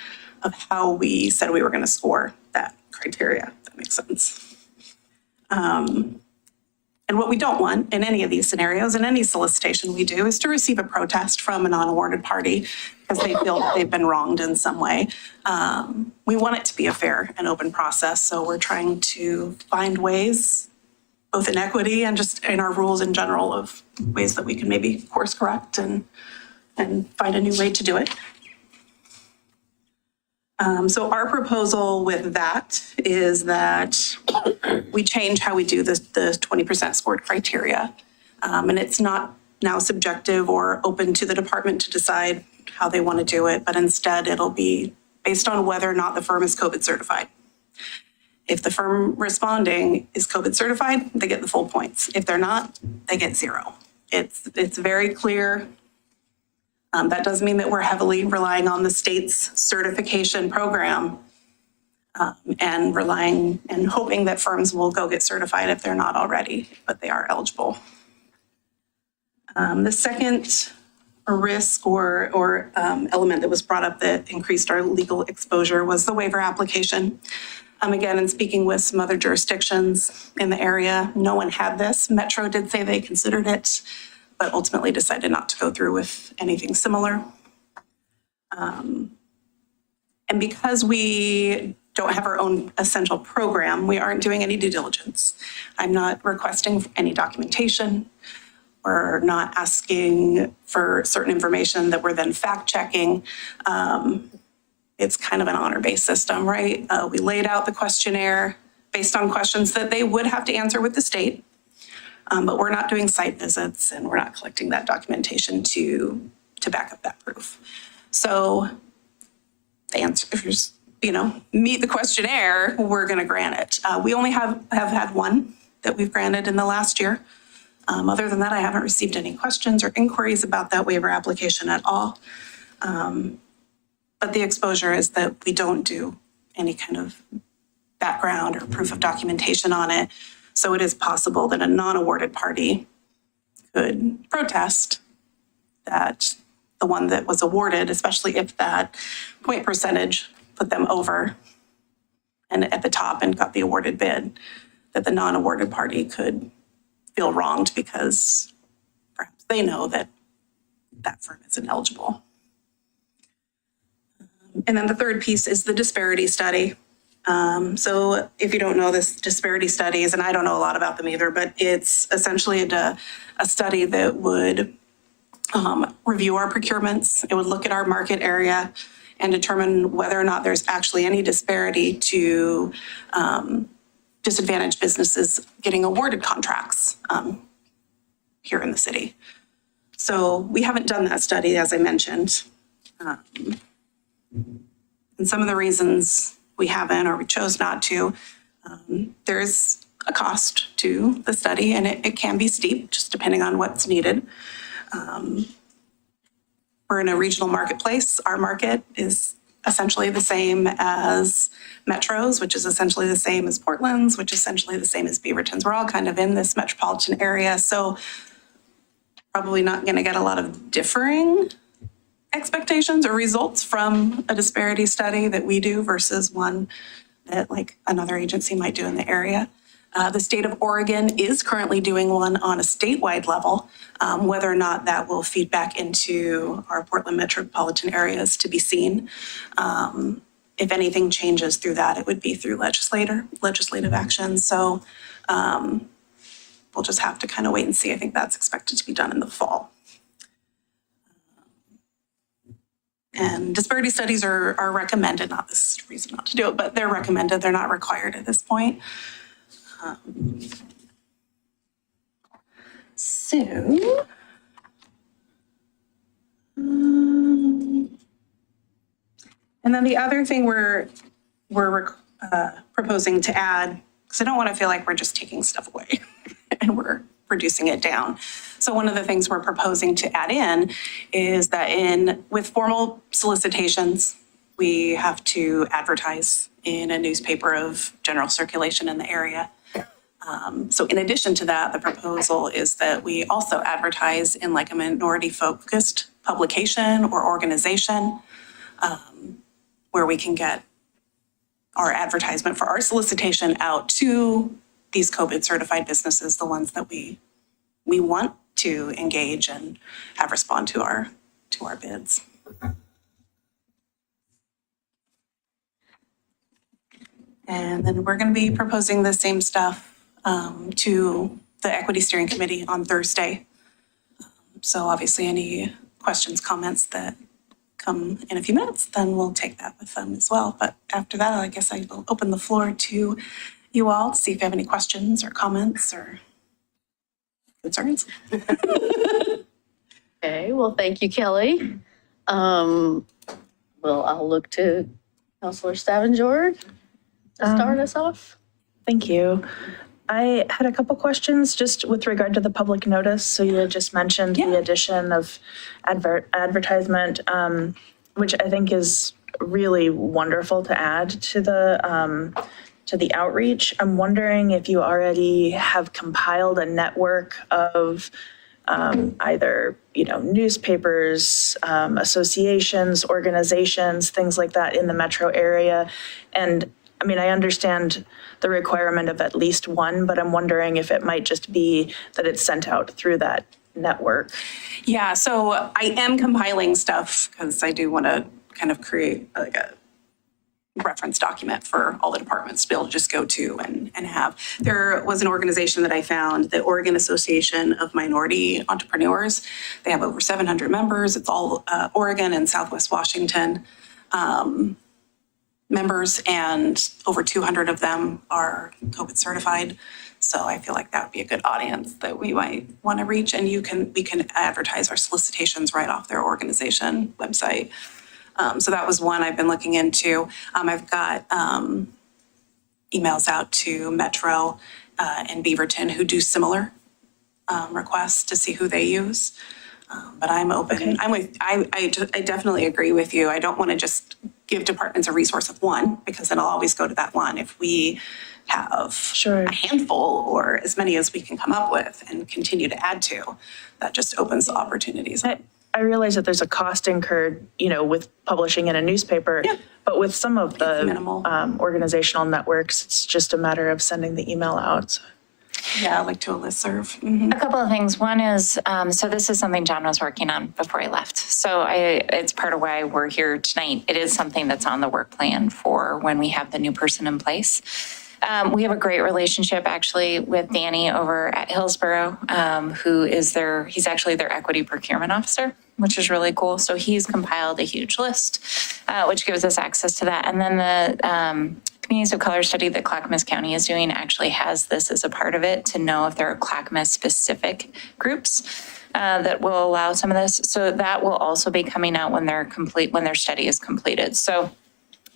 of how we said we were going to score that criteria, if that makes sense. And what we don't want in any of these scenarios, in any solicitation we do, is to receive a protest from a non-awarded party because they feel that they've been wronged in some way. We want it to be a fair and open process, so we're trying to find ways, both in equity and just in our rules in general, of ways that we can maybe course correct and find a new way to do it. So our proposal with that is that we change how we do the 20% scored criteria. And it's not now subjective or open to the department to decide how they want to do it, but instead it'll be based on whether or not the firm is COVID certified. If the firm responding is COVID certified, they get the full points. If they're not, they get 0. It's very clear. That does mean that we're heavily relying on the state's certification program and relying and hoping that firms will go get certified if they're not already, but they are eligible. The second risk or element that was brought up that increased our legal exposure was the waiver application. Again, in speaking with some other jurisdictions in the area, no one had this. Metro did say they considered it, but ultimately decided not to go through with anything similar. And because we don't have our own essential program, we aren't doing any due diligence. I'm not requesting any documentation. We're not asking for certain information that we're then fact checking. It's kind of an honor-based system, right? We laid out the questionnaire based on questions that they would have to answer with the state. But we're not doing site visits and we're not collecting that documentation to back up that proof. So the answers, meet the questionnaire, we're going to grant it. We only have had one that we've granted in the last year. Other than that, I haven't received any questions or inquiries about that waiver application at all. But the exposure is that we don't do any kind of background or proof of documentation on it. So it is possible that a non-awarded party could protest that the one that was awarded, especially if that point percentage put them over and at the top and got the awarded bid, that the non-awarded party could feel wronged because perhaps they know that that firm isn't eligible. And then the third piece is the disparity study. So if you don't know this disparity studies, and I don't know a lot about them either, but it's essentially a study that would review our procurements. It would look at our market area and determine whether or not there's actually any disparity to disadvantaged businesses getting awarded contracts here in the city. So we haven't done that study, as I mentioned. And some of the reasons we haven't or we chose not to, there's a cost to the study, and it can be steep, just depending on what's needed. We're in a regional marketplace. Our market is essentially the same as Metro's, which is essentially the same as Portland's, which is essentially the same as Beaverton's. We're all kind of in this metropolitan area, so probably not going to get a lot of differing expectations or results from a disparity study that we do versus one that like another agency might do in the area. The state of Oregon is currently doing one on a statewide level. Whether or not that will feed back into our Portland metropolitan areas to be seen. If anything changes through that, it would be through legislative action. So we'll just have to kind of wait and see. I think that's expected to be done in the fall. And disparity studies are recommended, not this reason not to do it, but they're recommended. They're not required at this point. And then the other thing we're proposing to add, because I don't want to feel like we're just taking stuff away and we're reducing it down. So one of the things we're proposing to add in is that with formal solicitations, we have to advertise in a newspaper of general circulation in the area. So in addition to that, the proposal is that we also advertise in like a minority-focused publication or organization where we can get our advertisement for our solicitation out to these COVID-certified businesses, the ones that we want to engage and have respond to our bids. And then we're going to be proposing the same stuff to the Equity Steering Committee on Thursday. So obviously any questions, comments that come in a few minutes, then we'll take that with them as well. But after that, I guess I will open the floor to you all to see if you have any questions or comments or concerns. Okay, well, thank you, Kelly. Well, I'll look to Councilor Stavenjord to start us off. Thank you. I had a couple questions just with regard to the public notice. So you had just mentioned the addition of advertisement, which I think is really wonderful to add to the outreach. I'm wondering if you already have compiled a network of either, newspapers, associations, organizations, things like that in the metro area. And I mean, I understand the requirement of at least one, but I'm wondering if it might just be that it's sent out through that network. Yeah, so I am compiling stuff because I do want to kind of create like a reference document for all the departments to be able to just go to and have. There was an organization that I found, the Oregon Association of Minority Entrepreneurs. They have over 700 members. It's all Oregon and Southwest Washington members, and over 200 of them are COVID certified. So I feel like that would be a good audience that we might want to reach, and we can advertise our solicitations right off their organization website. So that was one I've been looking into. I've got emails out to Metro and Beaverton who do similar requests to see who they use. But I'm open. Okay. I definitely agree with you. I don't want to just give departments a resource of one, because then I'll always go to that one. If we have a handful or as many as we can come up with and continue to add to, that just opens the opportunities. I realize that there's a cost incurred, with publishing in a newspaper, but with some of the organizational networks, it's just a matter of sending the email out. So. Yeah, like to a listserv. Mm-hmm. A couple of things. One is, so this is something John was working on before he left. So it's part of why we're here tonight. It is something that's on the work plan for when we have the new person in place. We have a great relationship actually with Danny over at Hillsborough, he's actually their equity procurement officer, which is really cool. So he's compiled a huge list, which gives us access to that. And then the Communities of Color study that Clackamas County is doing actually has this as a part of it to know if there are Clackamas specific groups that will allow some of this. So that will also be coming out when their study is completed. So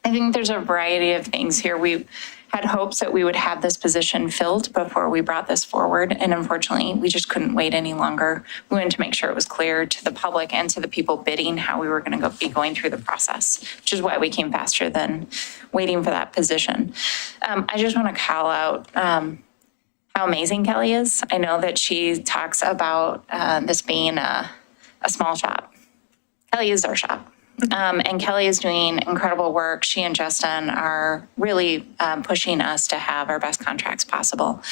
I think there's a variety of things here. We had hopes that we would have this position filled before we brought this forward. And unfortunately, we just couldn't wait any longer. We wanted to make sure it was clear to the public and to the people bidding how we were going to be going through the process, which is why we came faster than waiting for that position. I just want to call out how amazing Kelly is. I know that she talks about this being a small shop. Kelly is our shop. And Kelly is doing incredible work. She and Justin are really pushing us to have our best contracts possible.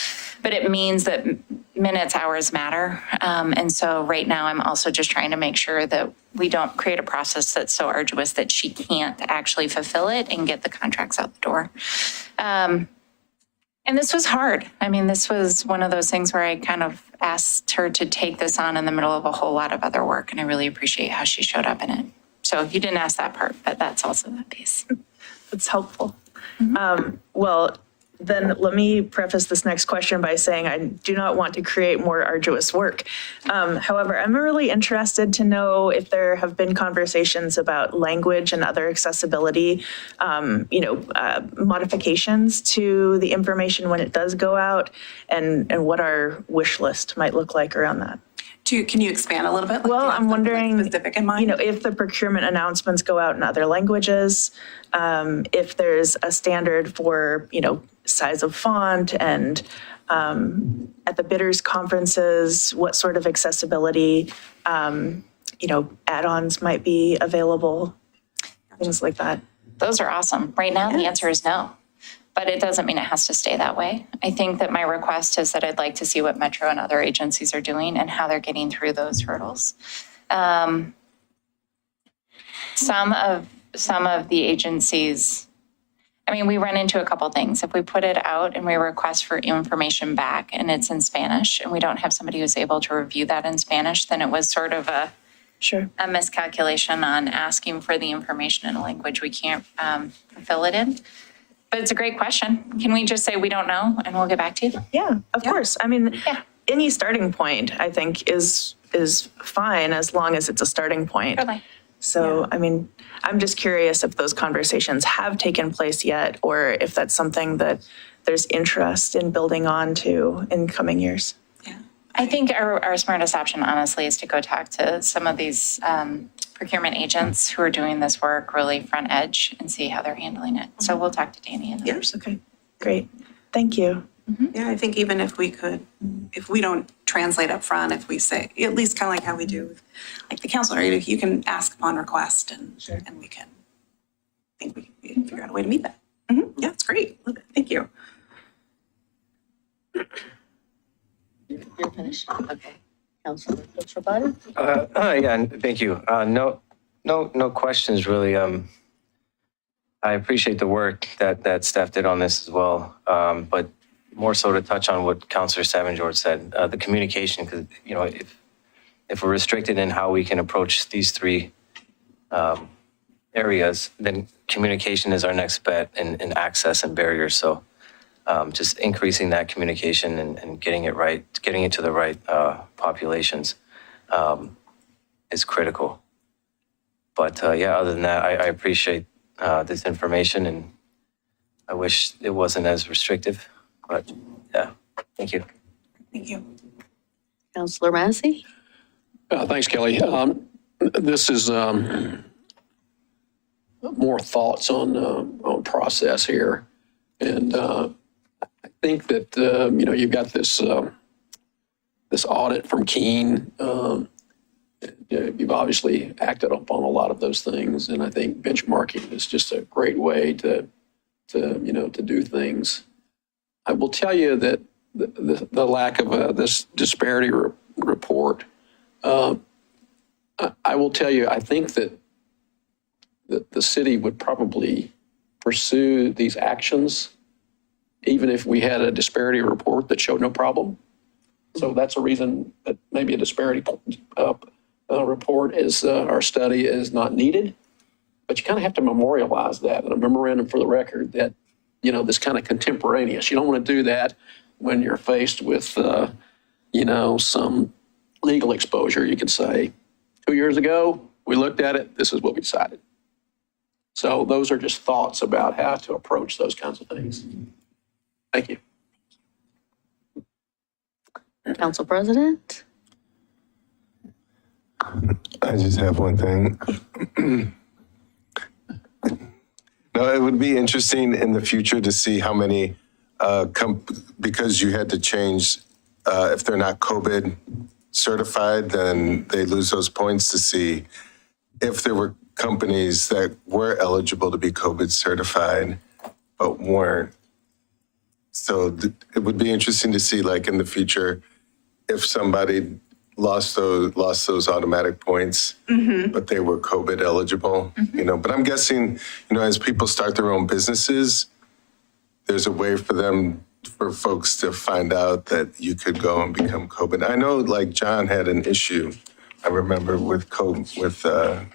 But it means that minutes, hours matter. And so right now, I'm also just trying to make sure that we don't create a process that's so arduous that she can't actually fulfill it and get the contracts out the door. And this was hard. I mean, this was one of those things where I kind of asked her to take this on in the middle of a whole lot of other work. And I really appreciate how she showed up in it. So you didn't ask that part, but that's also that piece. It's helpful. Well, then let me preface this next question by saying I do not want to create more arduous work. However, I'm really interested to know if there have been conversations about language and other accessibility, modifications to the information when it does go out, and what our wish list might look like around that. Can you expand a little bit? Like, do you Well, have I'm something, like, wondering, specific in mind? if the procurement announcements go out in other languages, if there's a standard for, size of font, and at the bidders conferences, what sort of accessibility, add-ons might be available, things like that. Those are awesome. Right now, the answer is no. But it doesn't mean it has to stay that way. I think that my request is that I'd like to see what Metro and other agencies are doing and how they're getting through those hurdles. Some of the agencies, we run into a couple things. If we put it out and we request for information back and it's in Spanish and we don't have somebody who's able to review that in Spanish, then it was sort of a miscalculation on asking for the information in a language we can't fulfill it in. But it's a great question. Can we just say we don't know and we'll get back to you? Yeah, of course. Any starting point, I think, is fine as long as it's a starting point. Totally. So, I'm just curious if those conversations have taken place yet, or if that's something that there's interest in building on to in coming years. Yeah. I think our smartest option, honestly, is to go talk to some of these procurement agents who are doing this work really front edge and see how they're handling it. So we'll talk to Danny and others. Okay, great. Thank you. Yeah, I think even if we don't translate up front, if we say, at least kind of like how we do, like the counselor, you can ask upon request and we can figure out a way to meet that. Yeah, it's great. Love it. Thank you. You're finished? Okay. Councilor Fitzgerald? Yeah, and thank you. No questions really. I appreciate the work that staff did on this as well. But more so to touch on what Councilor Savingeorge said, the communication, because if we're restricted in how we can approach these three areas, then communication is our next bet in access and barriers. So just increasing that communication and getting it right, getting it to the right populations is critical. But other than that, I appreciate this information, and I wish it wasn't as restrictive. But thank you. Thank you. Councilor Massey? Thanks, Kelly. This is more thoughts on process here. And I think that, you've got this audit from Keene. You've obviously acted upon a lot of those things. And I think benchmarking is just a great way to do things. I will tell you that the lack of this disparity report, I will tell you, I think that the city would probably pursue these actions even if we had a disparity report that showed no problem. So that's a reason that maybe a disparity report is, our study is not needed. But you kind of have to memorialize that in a memorandum for the record that, this kind of contemporaneous. You don't want to do that when you're faced with, some legal exposure. You could say, 2 years ago, we looked at it, this is what we decided. So those are just thoughts about how to approach those kinds of things. Thank you. Council President? I just have one thing. No, it would be interesting in the future to see how many, because you had to change, if they're not COVID certified, then they lose those points, to see if there were companies that were eligible to be COVID certified but weren't. So it would be interesting to see, like, in the future, if somebody lost those automatic points, but they were COVID eligible, you know. But I'm guessing, you know, as people start their own businesses, there's a way for folks to find out that you could go and become COVID. I know, like, John had an issue, I remember, with COVID.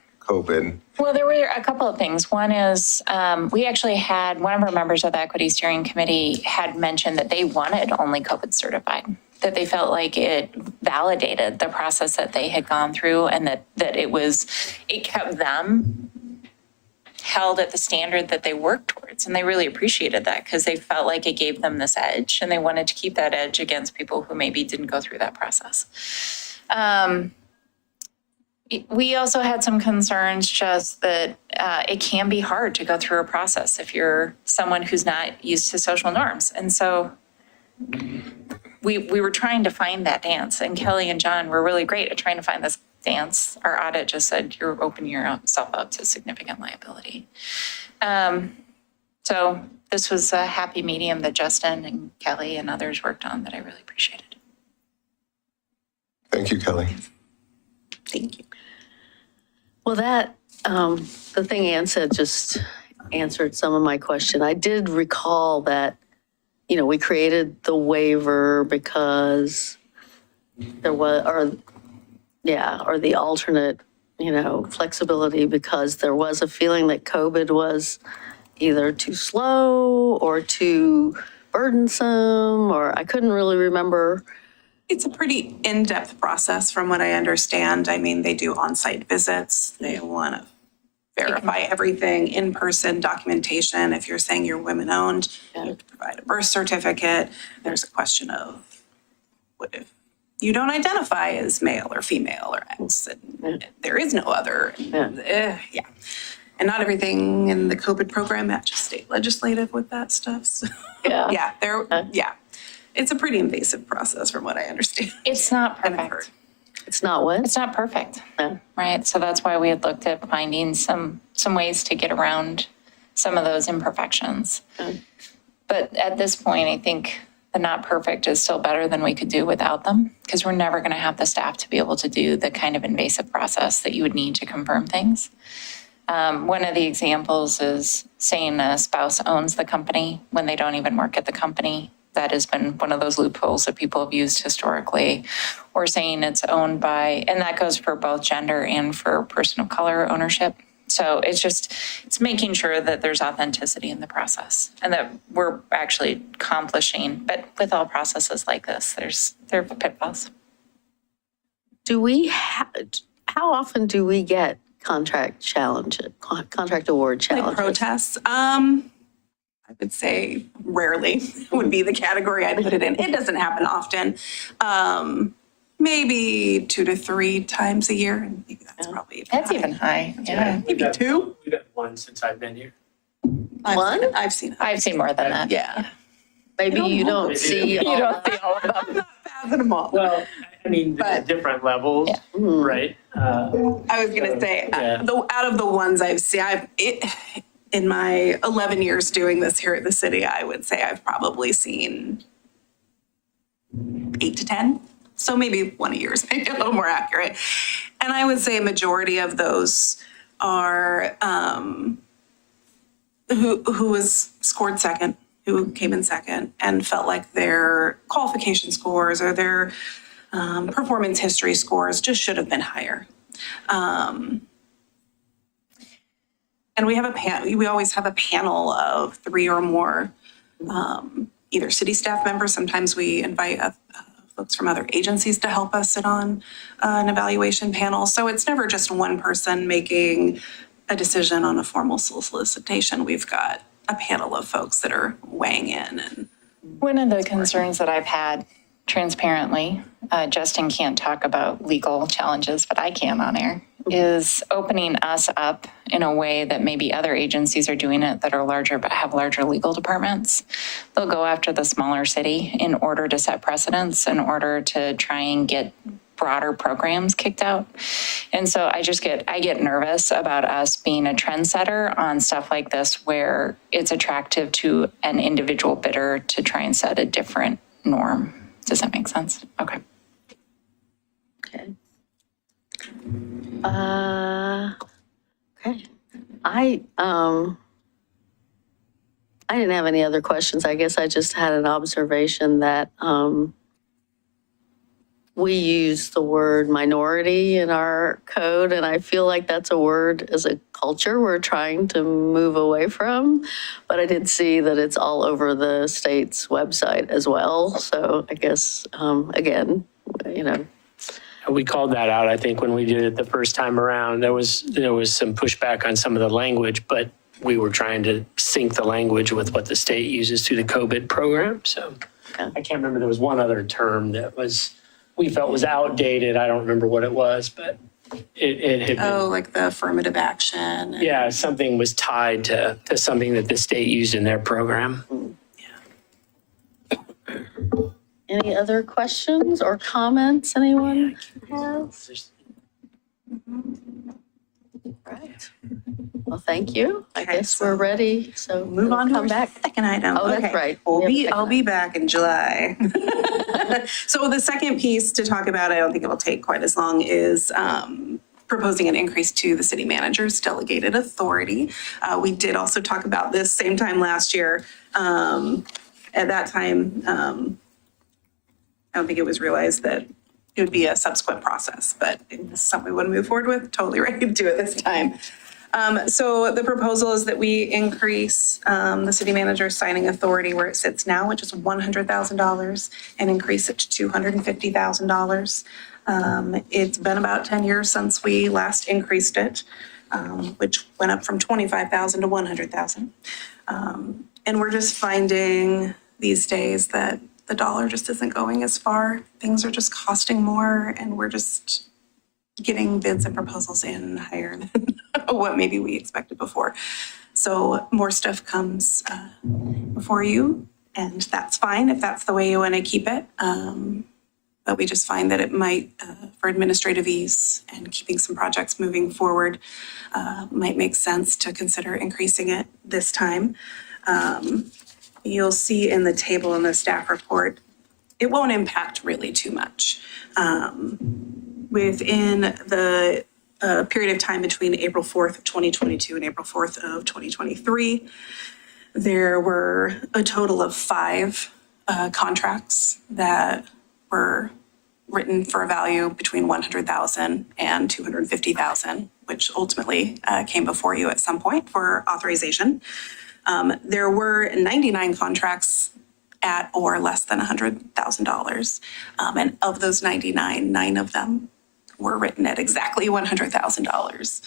Well, there were a couple of things. One is we actually had one of our members of the Equity Steering Committee had mentioned that they wanted only COVID certified, that they felt like it validated the process that they had gone through, and that it kept them held at the standard that they worked towards. And they really appreciated that, because they felt like it gave them this edge, and they wanted to keep that edge against people who maybe didn't go through that process. We also had some concerns just that it can be hard to go through a process if you're someone who's not used to social norms. And so we were trying to find that dance, and Kelly and John were really great at trying to find this dance. Our audit just said you're opening yourself up to significant liability. So this was a happy medium that Justin and Kelly and others worked on that I really appreciated. Thank you, Kelly. Thank you. Well, the thing Ann said just answered some of my question. I did recall that, you know, we created the waiver because there was, or the alternate, you know, flexibility, because there was a feeling that COVID was either too slow or too burdensome, or I couldn't really remember. It's a pretty in-depth process from what I understand. I mean, they do on-site visits. They want to verify everything, in-person documentation. If you're saying you're women-owned, you have to provide a birth certificate. There's a question of what if you don't identify as male or female or X, and there is no other. And not everything in the COVID program matches state legislative with that stuff. So, it's a pretty invasive process from what I understand. It's not And I've perfect. heard. It's not what? It's not perfect, No. right? So that's why we had looked at finding some ways to get around some of those imperfections. But at this point, I think the not perfect is still better than we could do without them, because we're never going to have the staff to be able to do the kind of invasive process that you would need to confirm things. One of the examples is saying a spouse owns the company when they don't even work at the company. That has been one of those loopholes that people have used historically, or saying it's owned by, and that goes for both gender and for person of color ownership. So it's making sure that there's authenticity in the process and that we're actually accomplishing, but with all processes like this, there are pitfalls. How often do we get contract award challenges? Like protests, I would say rarely would be the category I'd put it in. It doesn't happen often. Maybe 2 to 3 times a year. And maybe that's probably Even high. Yeah. Maybe 2. We've had one since I've been here. One? I've seen it. I've seen more than that. Yeah. Maybe you don't see all that. all of them. I'm not fathom them all. Well, I mean, there's But- different levels, Yeah. right? I was gonna say, Yeah. out of the ones I've seen, in my 11 years doing this here at the city, I would say I've probably seen 8 to 10. So maybe 1 a year is maybe a little more accurate. And I would say a majority of those are who was scored second, who came in second and felt like their qualification scores or their performance history scores just should have been higher. And we have we always have a panel of 3 or more, either city staff members. Sometimes we invite folks from other agencies to help us sit on an evaluation panel. So it's never just one person making a decision on a formal solicitation. We've got a panel of folks that are weighing in and One of the concerns that I've had transparently, Justin can't talk about legal challenges, but I can on air, is opening us up in a way that maybe other agencies are doing it that are larger but have larger legal departments. They'll go after the smaller city in order to set precedents, in order to try and get broader programs kicked out. And so I get nervous about us being a trendsetter on stuff like this where it's attractive to an individual bidder to try and set a different norm. Does that make sense? Okay. Okay. Okay. I didn't have any other questions. I guess I just had an observation that we use the word minority in our code, and I feel like that's a word as a culture we're trying to move away from. But I did see that it's all over the state's website as well. So I guess, again, you know. We called that out, I think, when we did it the first time around. There was some pushback on some of the language, but we were trying to sync the language with what the state uses through the COVID program. So I can't remember, there was one other term that we felt was outdated. I don't remember what it was, but it had been. Oh, like the affirmative action. Yeah, something was tied to something that the state used in their program. Any other questions or comments anyone has? Right. Well, thank you. I Okay, guess we're ready. So Move on to come our back. second item. Oh, that's Okay. right. We have a second I'll be back in July. So the second piece to talk about, I don't think it'll take quite as long, is proposing an increase to the city manager's delegated authority. We did also talk about this same time last year. At that time, I don't think it was realized that it would be a subsequent process, but it's something we want to move forward with. Totally ready to do it this time. So the proposal is that we increase the city manager's signing authority where it sits now, which is $100,000, and increase it to $250,000. It's been about 10 years since we last increased it, which went up from 25,000 to 100,000. And we're just finding these days that the dollar just isn't going as far. Things are just costing more, and we're just getting bids and proposals in higher than what maybe we expected before. So more stuff comes before you, and that's fine if that's the way you want to keep it. But we just find that it might, for administrative ease and keeping some projects moving forward, might make sense to consider increasing it this time. You'll see in the table in the staff report, it won't impact really too much. Within the period of time between April 4th of 2022 and April 4th of 2023, there were a total of 5 contracts that were written for a value between $100,000 and $250,000, which ultimately came before you at some point for authorization. There were 99 contracts at or less than $100,000. And of those 99, 9 of them were written at exactly $100,000.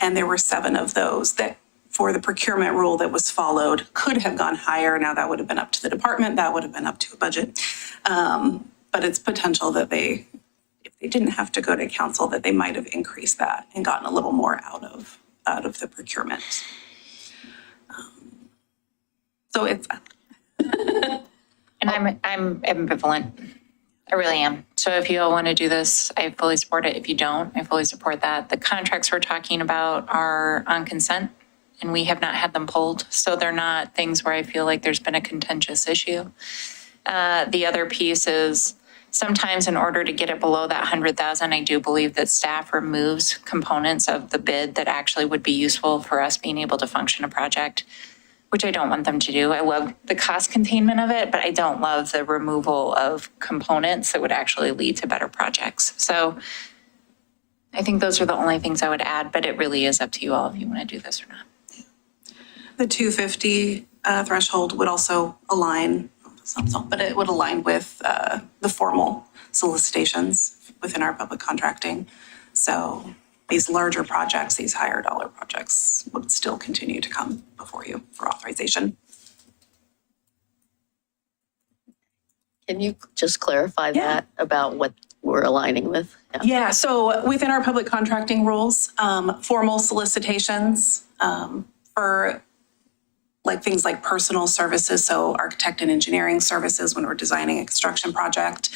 And there were 7 of those that, for the procurement rule that was followed, could have gone higher. Now that would have been up to the department, that would have been up to a budget. But it's potential that if they didn't have to go to council, that they might have increased that and gotten a little more out of the procurement. So it's. And I'm ambivalent. I really am. So if you all want to do this, I fully support it. If you don't, I fully support that. The contracts we're talking about are on consent, and we have not had them pulled. So they're not things where I feel like there's been a contentious issue. The other piece is sometimes in order to get it below that 100,000, I do believe that staff removes components of the bid that actually would be useful for us being able to function a project, which I don't want them to do. I love the cost containment of it, but I don't love the removal of components that would actually lead to better projects. So I think those are the only things I would add, but it really is up to you all if you want to do this or not. The 250 threshold would also align, but it would align with the formal solicitations within our public contracting. So these larger projects, these higher dollar projects would still continue to come before you for authorization. Can you just clarify Yeah. that about what we're aligning with? Yeah, so within our public contracting rules, formal solicitations for like things like personal services, so architect and engineering services when we're designing a construction project.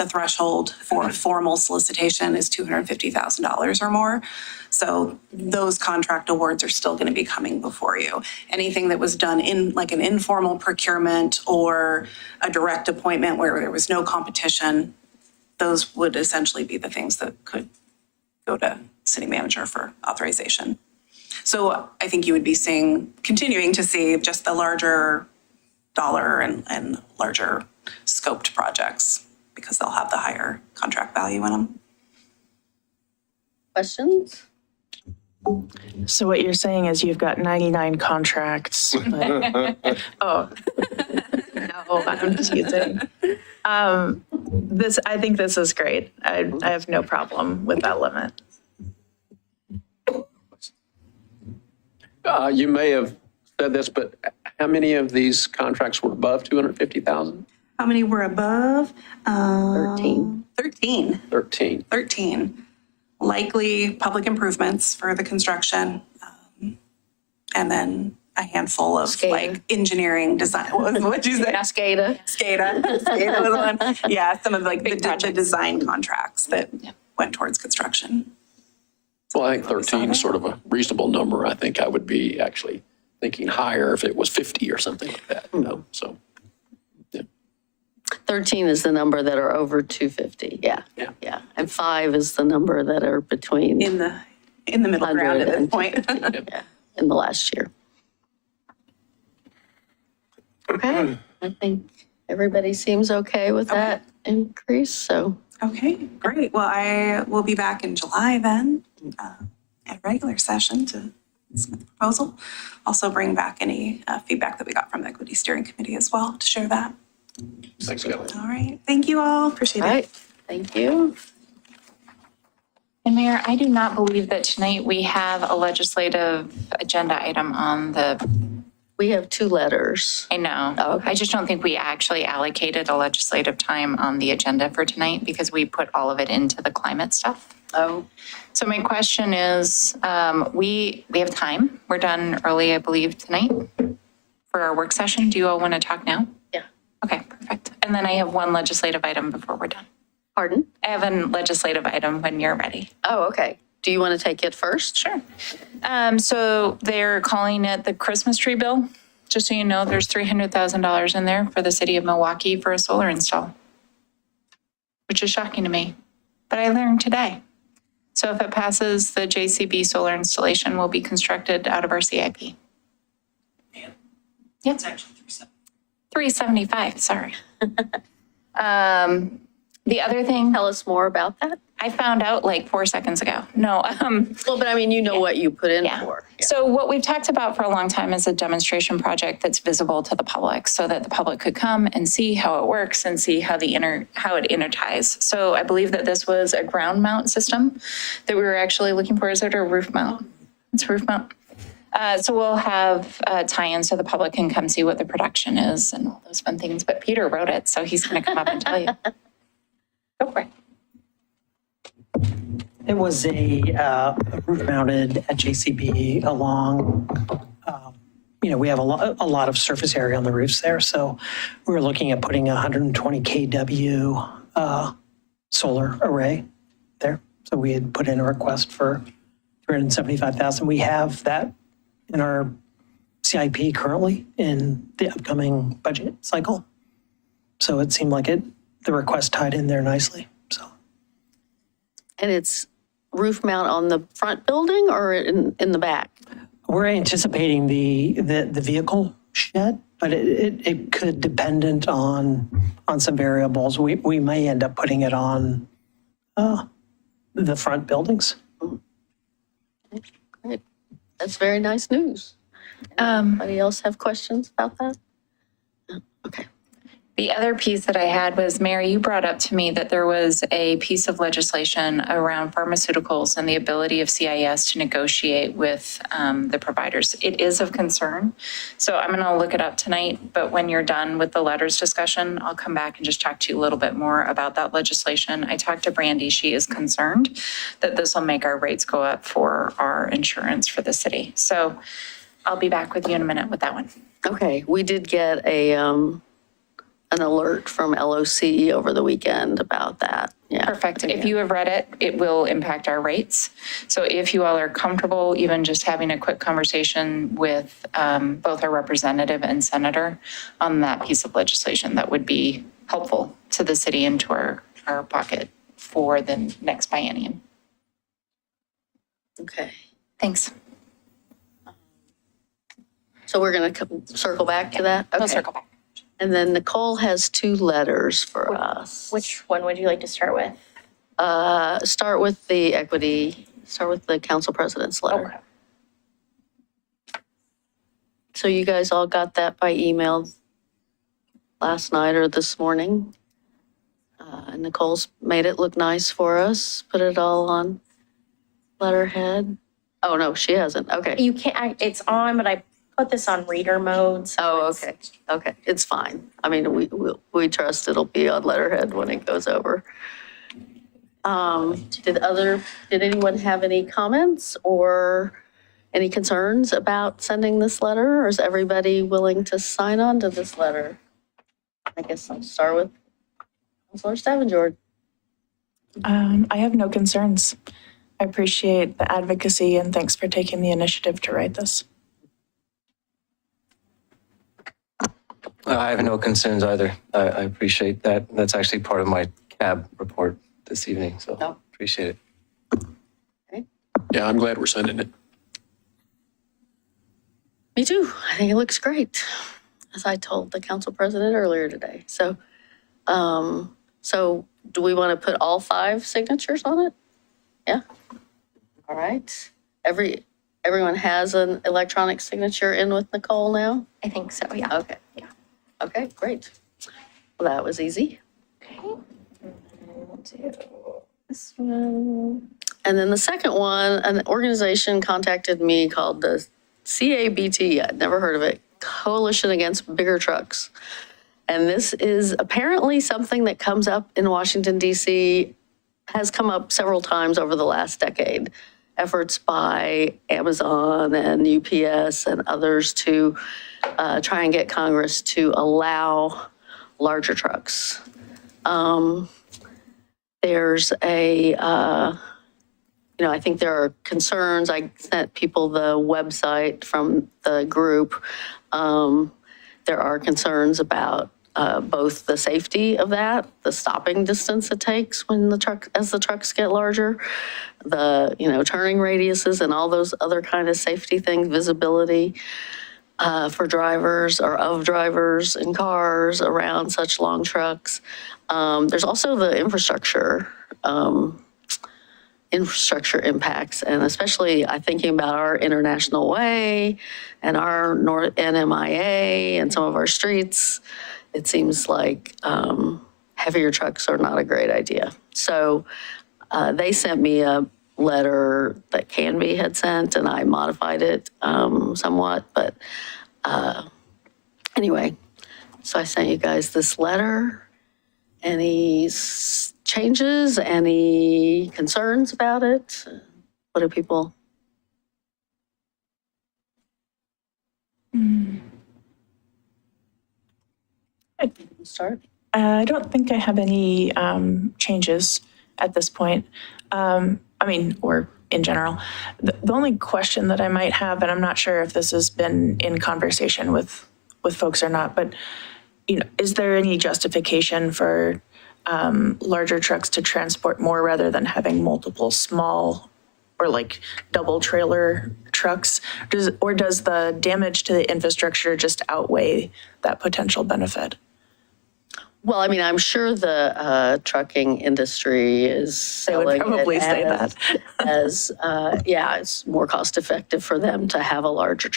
The threshold for formal solicitation is $250,000 or more. So those contract awards are still going to be coming before you. Anything that was done in like an informal procurement or a direct appointment where there was no competition, those would essentially be the things that could go to city manager for authorization. So I think you would be continuing to see just the larger dollar and larger scoped projects because they'll have the higher contract value in them. Questions? So what you're saying is you've got 99 contracts. But, oh, no, I'm teasing. I think this is great. I have no problem with that limit. You may have said this, but how many of these contracts were above 250,000? How many were above? 13. 13. 13. 13. Likely public improvements for the construction, and then a handful of SCADA. like engineering design. What'd you say? SCADA. SCADA. SCADA was one. Yeah, some of like the projects. design contracts that went towards construction. Well, I think 13 is sort of a reasonable number. I think I would be actually thinking higher if it was 50 or something like that, you know, so. 13 is the number that are over 250. Yeah. Yeah. Yeah. And 5 is the number that are between In the middle ground 100 at this and point. 250, yeah, in the last year. Okay. I think everybody seems okay with that increase. So Okay, great. Well, I will be back in July then, at a regular session to submit the proposal. Also bring back any feedback that we got from the Equity Steering Committee as well to share that. Thanks, Kelly. All right, thank you all. Appreciate all it. right. Thank you. And Mayor, I do not believe that tonight we have a legislative agenda item on the, We have 2 letters. I know. Oh, okay. I just don't think we actually allocated a legislative time on the agenda for tonight because we put all of it into the climate stuff. Oh, So my question is, we have time. We're done early, I believe, tonight for our work session. Do you all want to talk now? yeah. Okay, perfect. And then I have one legislative item before we're done. Pardon? I have a legislative item when you're ready. Oh, okay. Do you want to take it first? Sure. So they're calling it the Christmas tree bill. Just so you know, there's $300,000 in there for the city of Milwaukie for a solar install, which is shocking to me, but I learned today. So if it passes, the JCB solar installation will be constructed out of our CIP. Yeah. It's actually 375, sorry. The other thing, Tell us more about that. I found out like 4 seconds ago. No, Well, but I mean, you know what you put in Yeah. for. Yeah. So what we've talked about for a long time is a demonstration project that's visible to the public so that the public could come and see how it works and see how how it interties. So I believe that this was a ground mount system that we were actually looking for. Is it a roof mount? It's a roof mount. So we'll have tie-in so the public can come see what the production is and all those fun things. But Peter wrote it, so he's going to come up and tell you. Go for it. It was a roof-mounted at JCB along, we have a lot of surface area on the roofs there. So we were looking at putting a 120 kW solar array there. So we had put in a request for 375,000. We have that in our CIP currently in the upcoming budget cycle. So it seemed like the request tied in there nicely, so. And it's roof mount on the front building or in the back? We're anticipating the vehicle shed, but it could dependent on some variables. We may end up putting it on the front buildings. Great. That's very nice news. Anybody else have questions about that? No? Okay. The other piece that I had was, Mary, you brought up to me that there was a piece of legislation around pharmaceuticals and the ability of CIS to negotiate with the providers. It is of concern. So I'm going to look it up tonight, but when you're done with the letters discussion, I'll come back and just talk to you a little bit more about that legislation. I talked to Brandy. She is concerned that this will make our rates go up for our insurance for the city. So I'll be back with you in a minute with that one. Okay, we did get an alert from LOC over the weekend about that. Yeah. Perfect. If you have read it, it will impact our rates. So if you all are comfortable, even just having a quick conversation with both our representative and senator on that piece of legislation, that would be helpful to the city and to our pocket for the next biennium. Okay, Thanks. so we're going to circle back to that? We'll Okay. circle back. And then Nicole has 2 letters for us. Which one would you like to start with? Start with the equity, start with the council president's letter. Okay. So you guys all got that by email last night or this morning? Nicole's made it look nice for us, put it all on letterhead. Oh, no, she hasn't. Okay. You can't, it's on, but I put this on reader mode. So Oh, it's- okay. Okay, it's fine. I mean, we trust it'll be on letterhead when it goes over. Did anyone have any comments or any concerns about sending this letter? Or is everybody willing to sign on to this letter? I guess I'll start with Councilor Stevens. I have no concerns. I appreciate the advocacy and thanks for taking the initiative to write this. I have no concerns either. I appreciate that. That's actually part of my cab report this evening, so Oh. appreciate it. Yeah, I'm glad we're sending it. Me too. I think it looks great, as I told the council president earlier today. So do we want to put all 5 signatures on it? Yeah? All right. Everyone has an electronic signature in with Nicole now? I think so, yeah. Okay. Yeah. Okay, great. Well, that was easy. Okay. We'll do this one. And then the second one, an organization contacted me called the CABT, I'd never heard of it, Coalition Against Bigger Trucks. And this is apparently something that comes up in Washington, D.C., has come up several times over the last decade. Efforts by Amazon and UPS and others to try and get Congress to allow larger trucks. There's I think there are concerns. I sent people the website from the group. There are concerns about both the safety of that, the stopping distance it takes when as the trucks get larger, the, turning radiuses and all those other kind of safety things, visibility for drivers or of drivers in cars around such long trucks. There's also the infrastructure impacts, and especially I'm thinking about our International Way and our North NMIA and some of our streets. It seems like heavier trucks are not a great idea. So they sent me a letter that Canby had sent, and I modified it somewhat. But anyway, so I sent you guys this letter. Any changes, any concerns about it? What do people? Start? I don't think I have any changes at this point. Or in general. The only question that I might have, and I'm not sure if this has been in conversation with folks or not, but is there any justification for larger trucks to transport more rather than having multiple small or like double trailer trucks? Does the damage to the infrastructure just outweigh that potential benefit? Well, I'm sure the trucking industry is They would selling probably it say that. as it's more cost effective for them to have a larger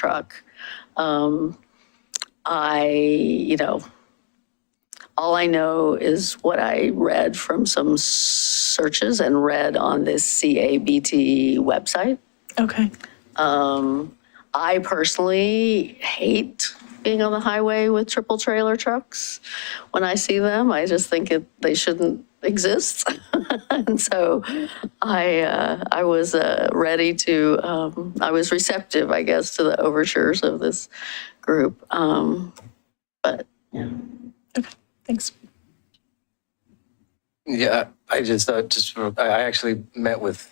all all I know is what I read from some searches and read on this CABT website. Okay. I personally hate being on the highway with triple trailer trucks. When I see them, I just think they shouldn't exist. And so I was ready to, I was receptive, I guess, to the overtures of this group. But yeah. Thanks. Yeah, I actually met with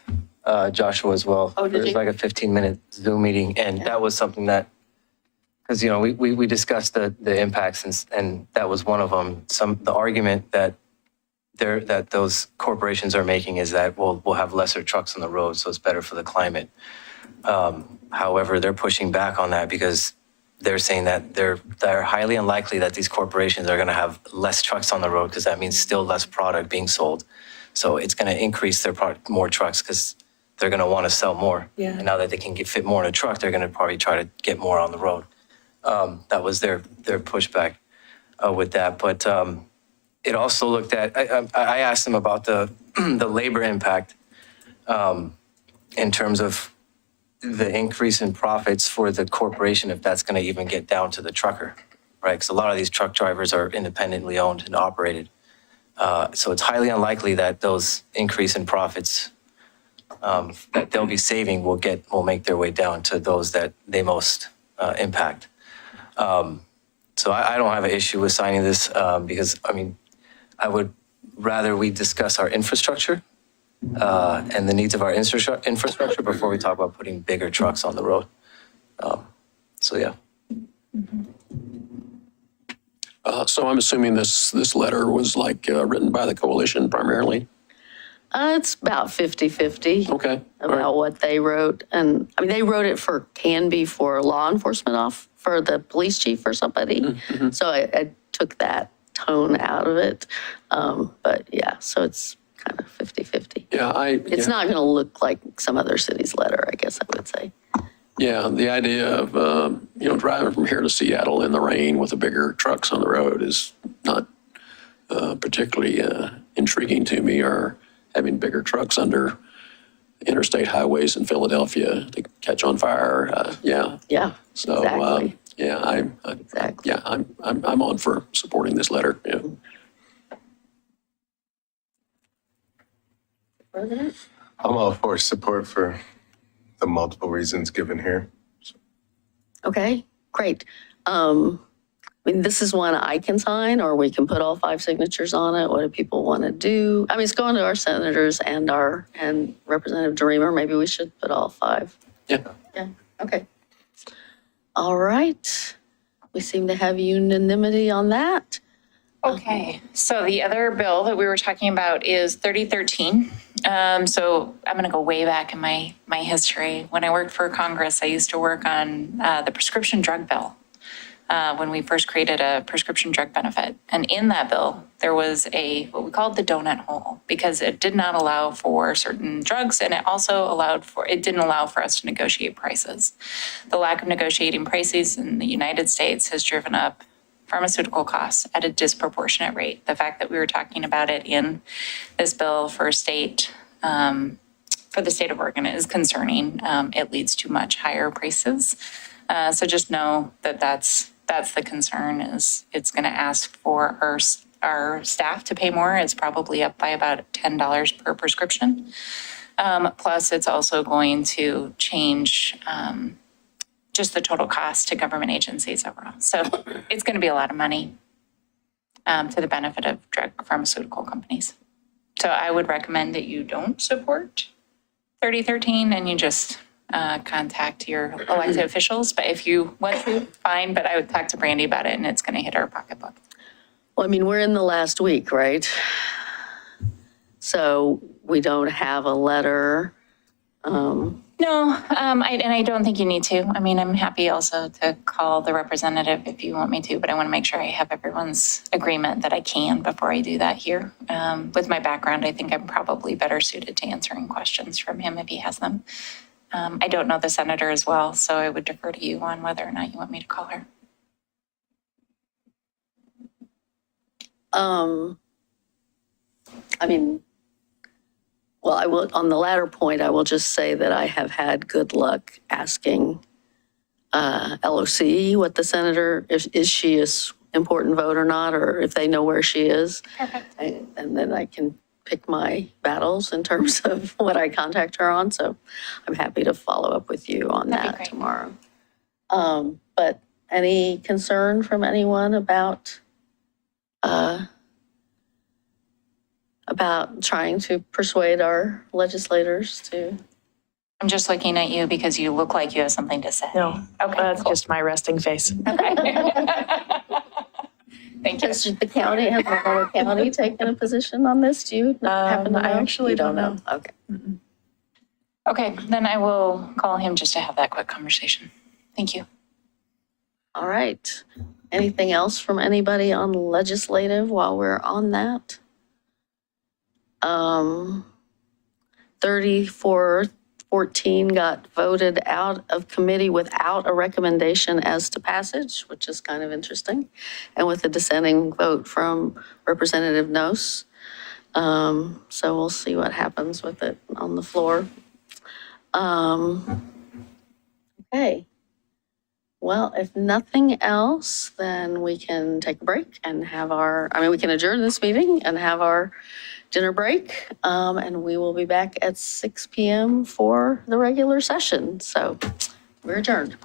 Joshua as well. Oh, did It was you? like a 15-minute Zoom meeting, and that was something that, because, you know, we discussed the impacts, and that was one of them. The argument that those corporations are making is that we'll have lesser trucks on the road, so it's better for the climate. However, they're pushing back on that because they're saying that they're highly unlikely that these corporations are going to have less trucks on the road, because that means still less product being sold. So it's going to increase their product, more trucks, because they're going to want to sell more. Yeah. And now that they can fit more in a truck, they're going to probably try to get more on the road. That was their pushback with that. But it also looked at, I asked them about the labor impact in terms of the increase in profits for the corporation, if that's going to even get down to the trucker, right? Because a lot of these truck drivers are independently owned and operated. So it's highly unlikely that those increase in profits that they'll be saving will make their way down to those that they most impact. So I don't have an issue with signing this because, I mean, I would rather we discuss our infrastructure and the needs of our infrastructure before we talk about putting bigger trucks on the road. So yeah. So I'm assuming this letter was like written by the coalition primarily? It's about 50-50. Okay. All About right. what they wrote. And I mean, they wrote it can be for law enforcement for the police chief or somebody. Mm-hmm. So I took that tone out of it. But yeah, so it's kind of 50-50. Yeah, It's not going to look like some other city's letter, I guess I would say. Yeah, the idea of, driving from here to Seattle in the rain with the bigger trucks on the road is not particularly intriguing to me, or having bigger trucks under interstate highways in Philadelphia to catch on fire. Yeah. Yeah, So, exactly. Exactly. Yeah, I'm on for supporting this letter. Yeah. President? I'm all for support for the multiple reasons given here. Okay, great. I mean, this is one I can sign, or we can put all 5 signatures on it. What do people want to do? I mean, it's going to our senators and Representative Dreamer. Maybe we should put all 5. Yeah. Yeah, okay. All right. We seem to have unanimity on that. Okay, so the other bill that we were talking about is 3013. So I'm going to go way back in my history. When I worked for Congress, I used to work on the prescription drug bill when we first created a prescription drug benefit. And in that bill, there was what we called the donut hole, because it did not allow for certain drugs, and it also didn't allow for us to negotiate prices. The lack of negotiating prices in the United States has driven up pharmaceutical costs at a disproportionate rate. The fact that we were talking about it in this bill for the state of Oregon is concerning. It leads to much higher prices. So just know that that's the concern. Is it's going to ask for our staff to pay more. It's probably up by about $10 per prescription. Plus, it's also going to change just the total cost to government agencies overall. So it's going to be a lot of money to the benefit of drug pharmaceutical companies. So I would recommend that you don't support 3013 and you just contact your elected officials. But if you want to, fine. But I would talk to Brandy about it, and it's going to hit our pocketbook. Well, I mean, we're in the last week, right? So we don't have a letter. No, I don't think you need to. I mean, I'm happy also to call the representative if you want me to, but I want to make sure I have everyone's agreement that I can before I do that here. With my background, I think I'm probably better suited to answering questions from him if he has them. I don't know the senator as well, so I would defer to you on whether or not you want me to call her. I mean, well, I will, on the latter point, I will just say that I have had good luck asking LOC what the senator, is she a important vote or not, or if they know where she is. Perfect. And then I can pick my battles in terms of what I contact her on. So I'm happy to follow up with you on That'd be that great. tomorrow. But any concern from anyone about trying to persuade our legislators to? I'm just looking at you because you look like you have something to say. No, Okay, that's cool. just my resting face. Okay. Thank you. Has the county, has Milwaukie County taken a position on this? Do you happen to know? I actually You don't know. Okay. Okay, then I will call him just to have that quick conversation. Thank you. All right. Anything else from anybody on legislative while we're on that? 3414 got voted out of committee without a recommendation as to passage, which is kind of interesting, and with a dissenting vote from Representative Nose. So we'll see what happens with it on the floor. Okay. Well, if nothing else, then we can take a break and have we can adjourn this meeting and have our dinner break. And we will be back at 6 p.m. for the regular session. So we're adjourned.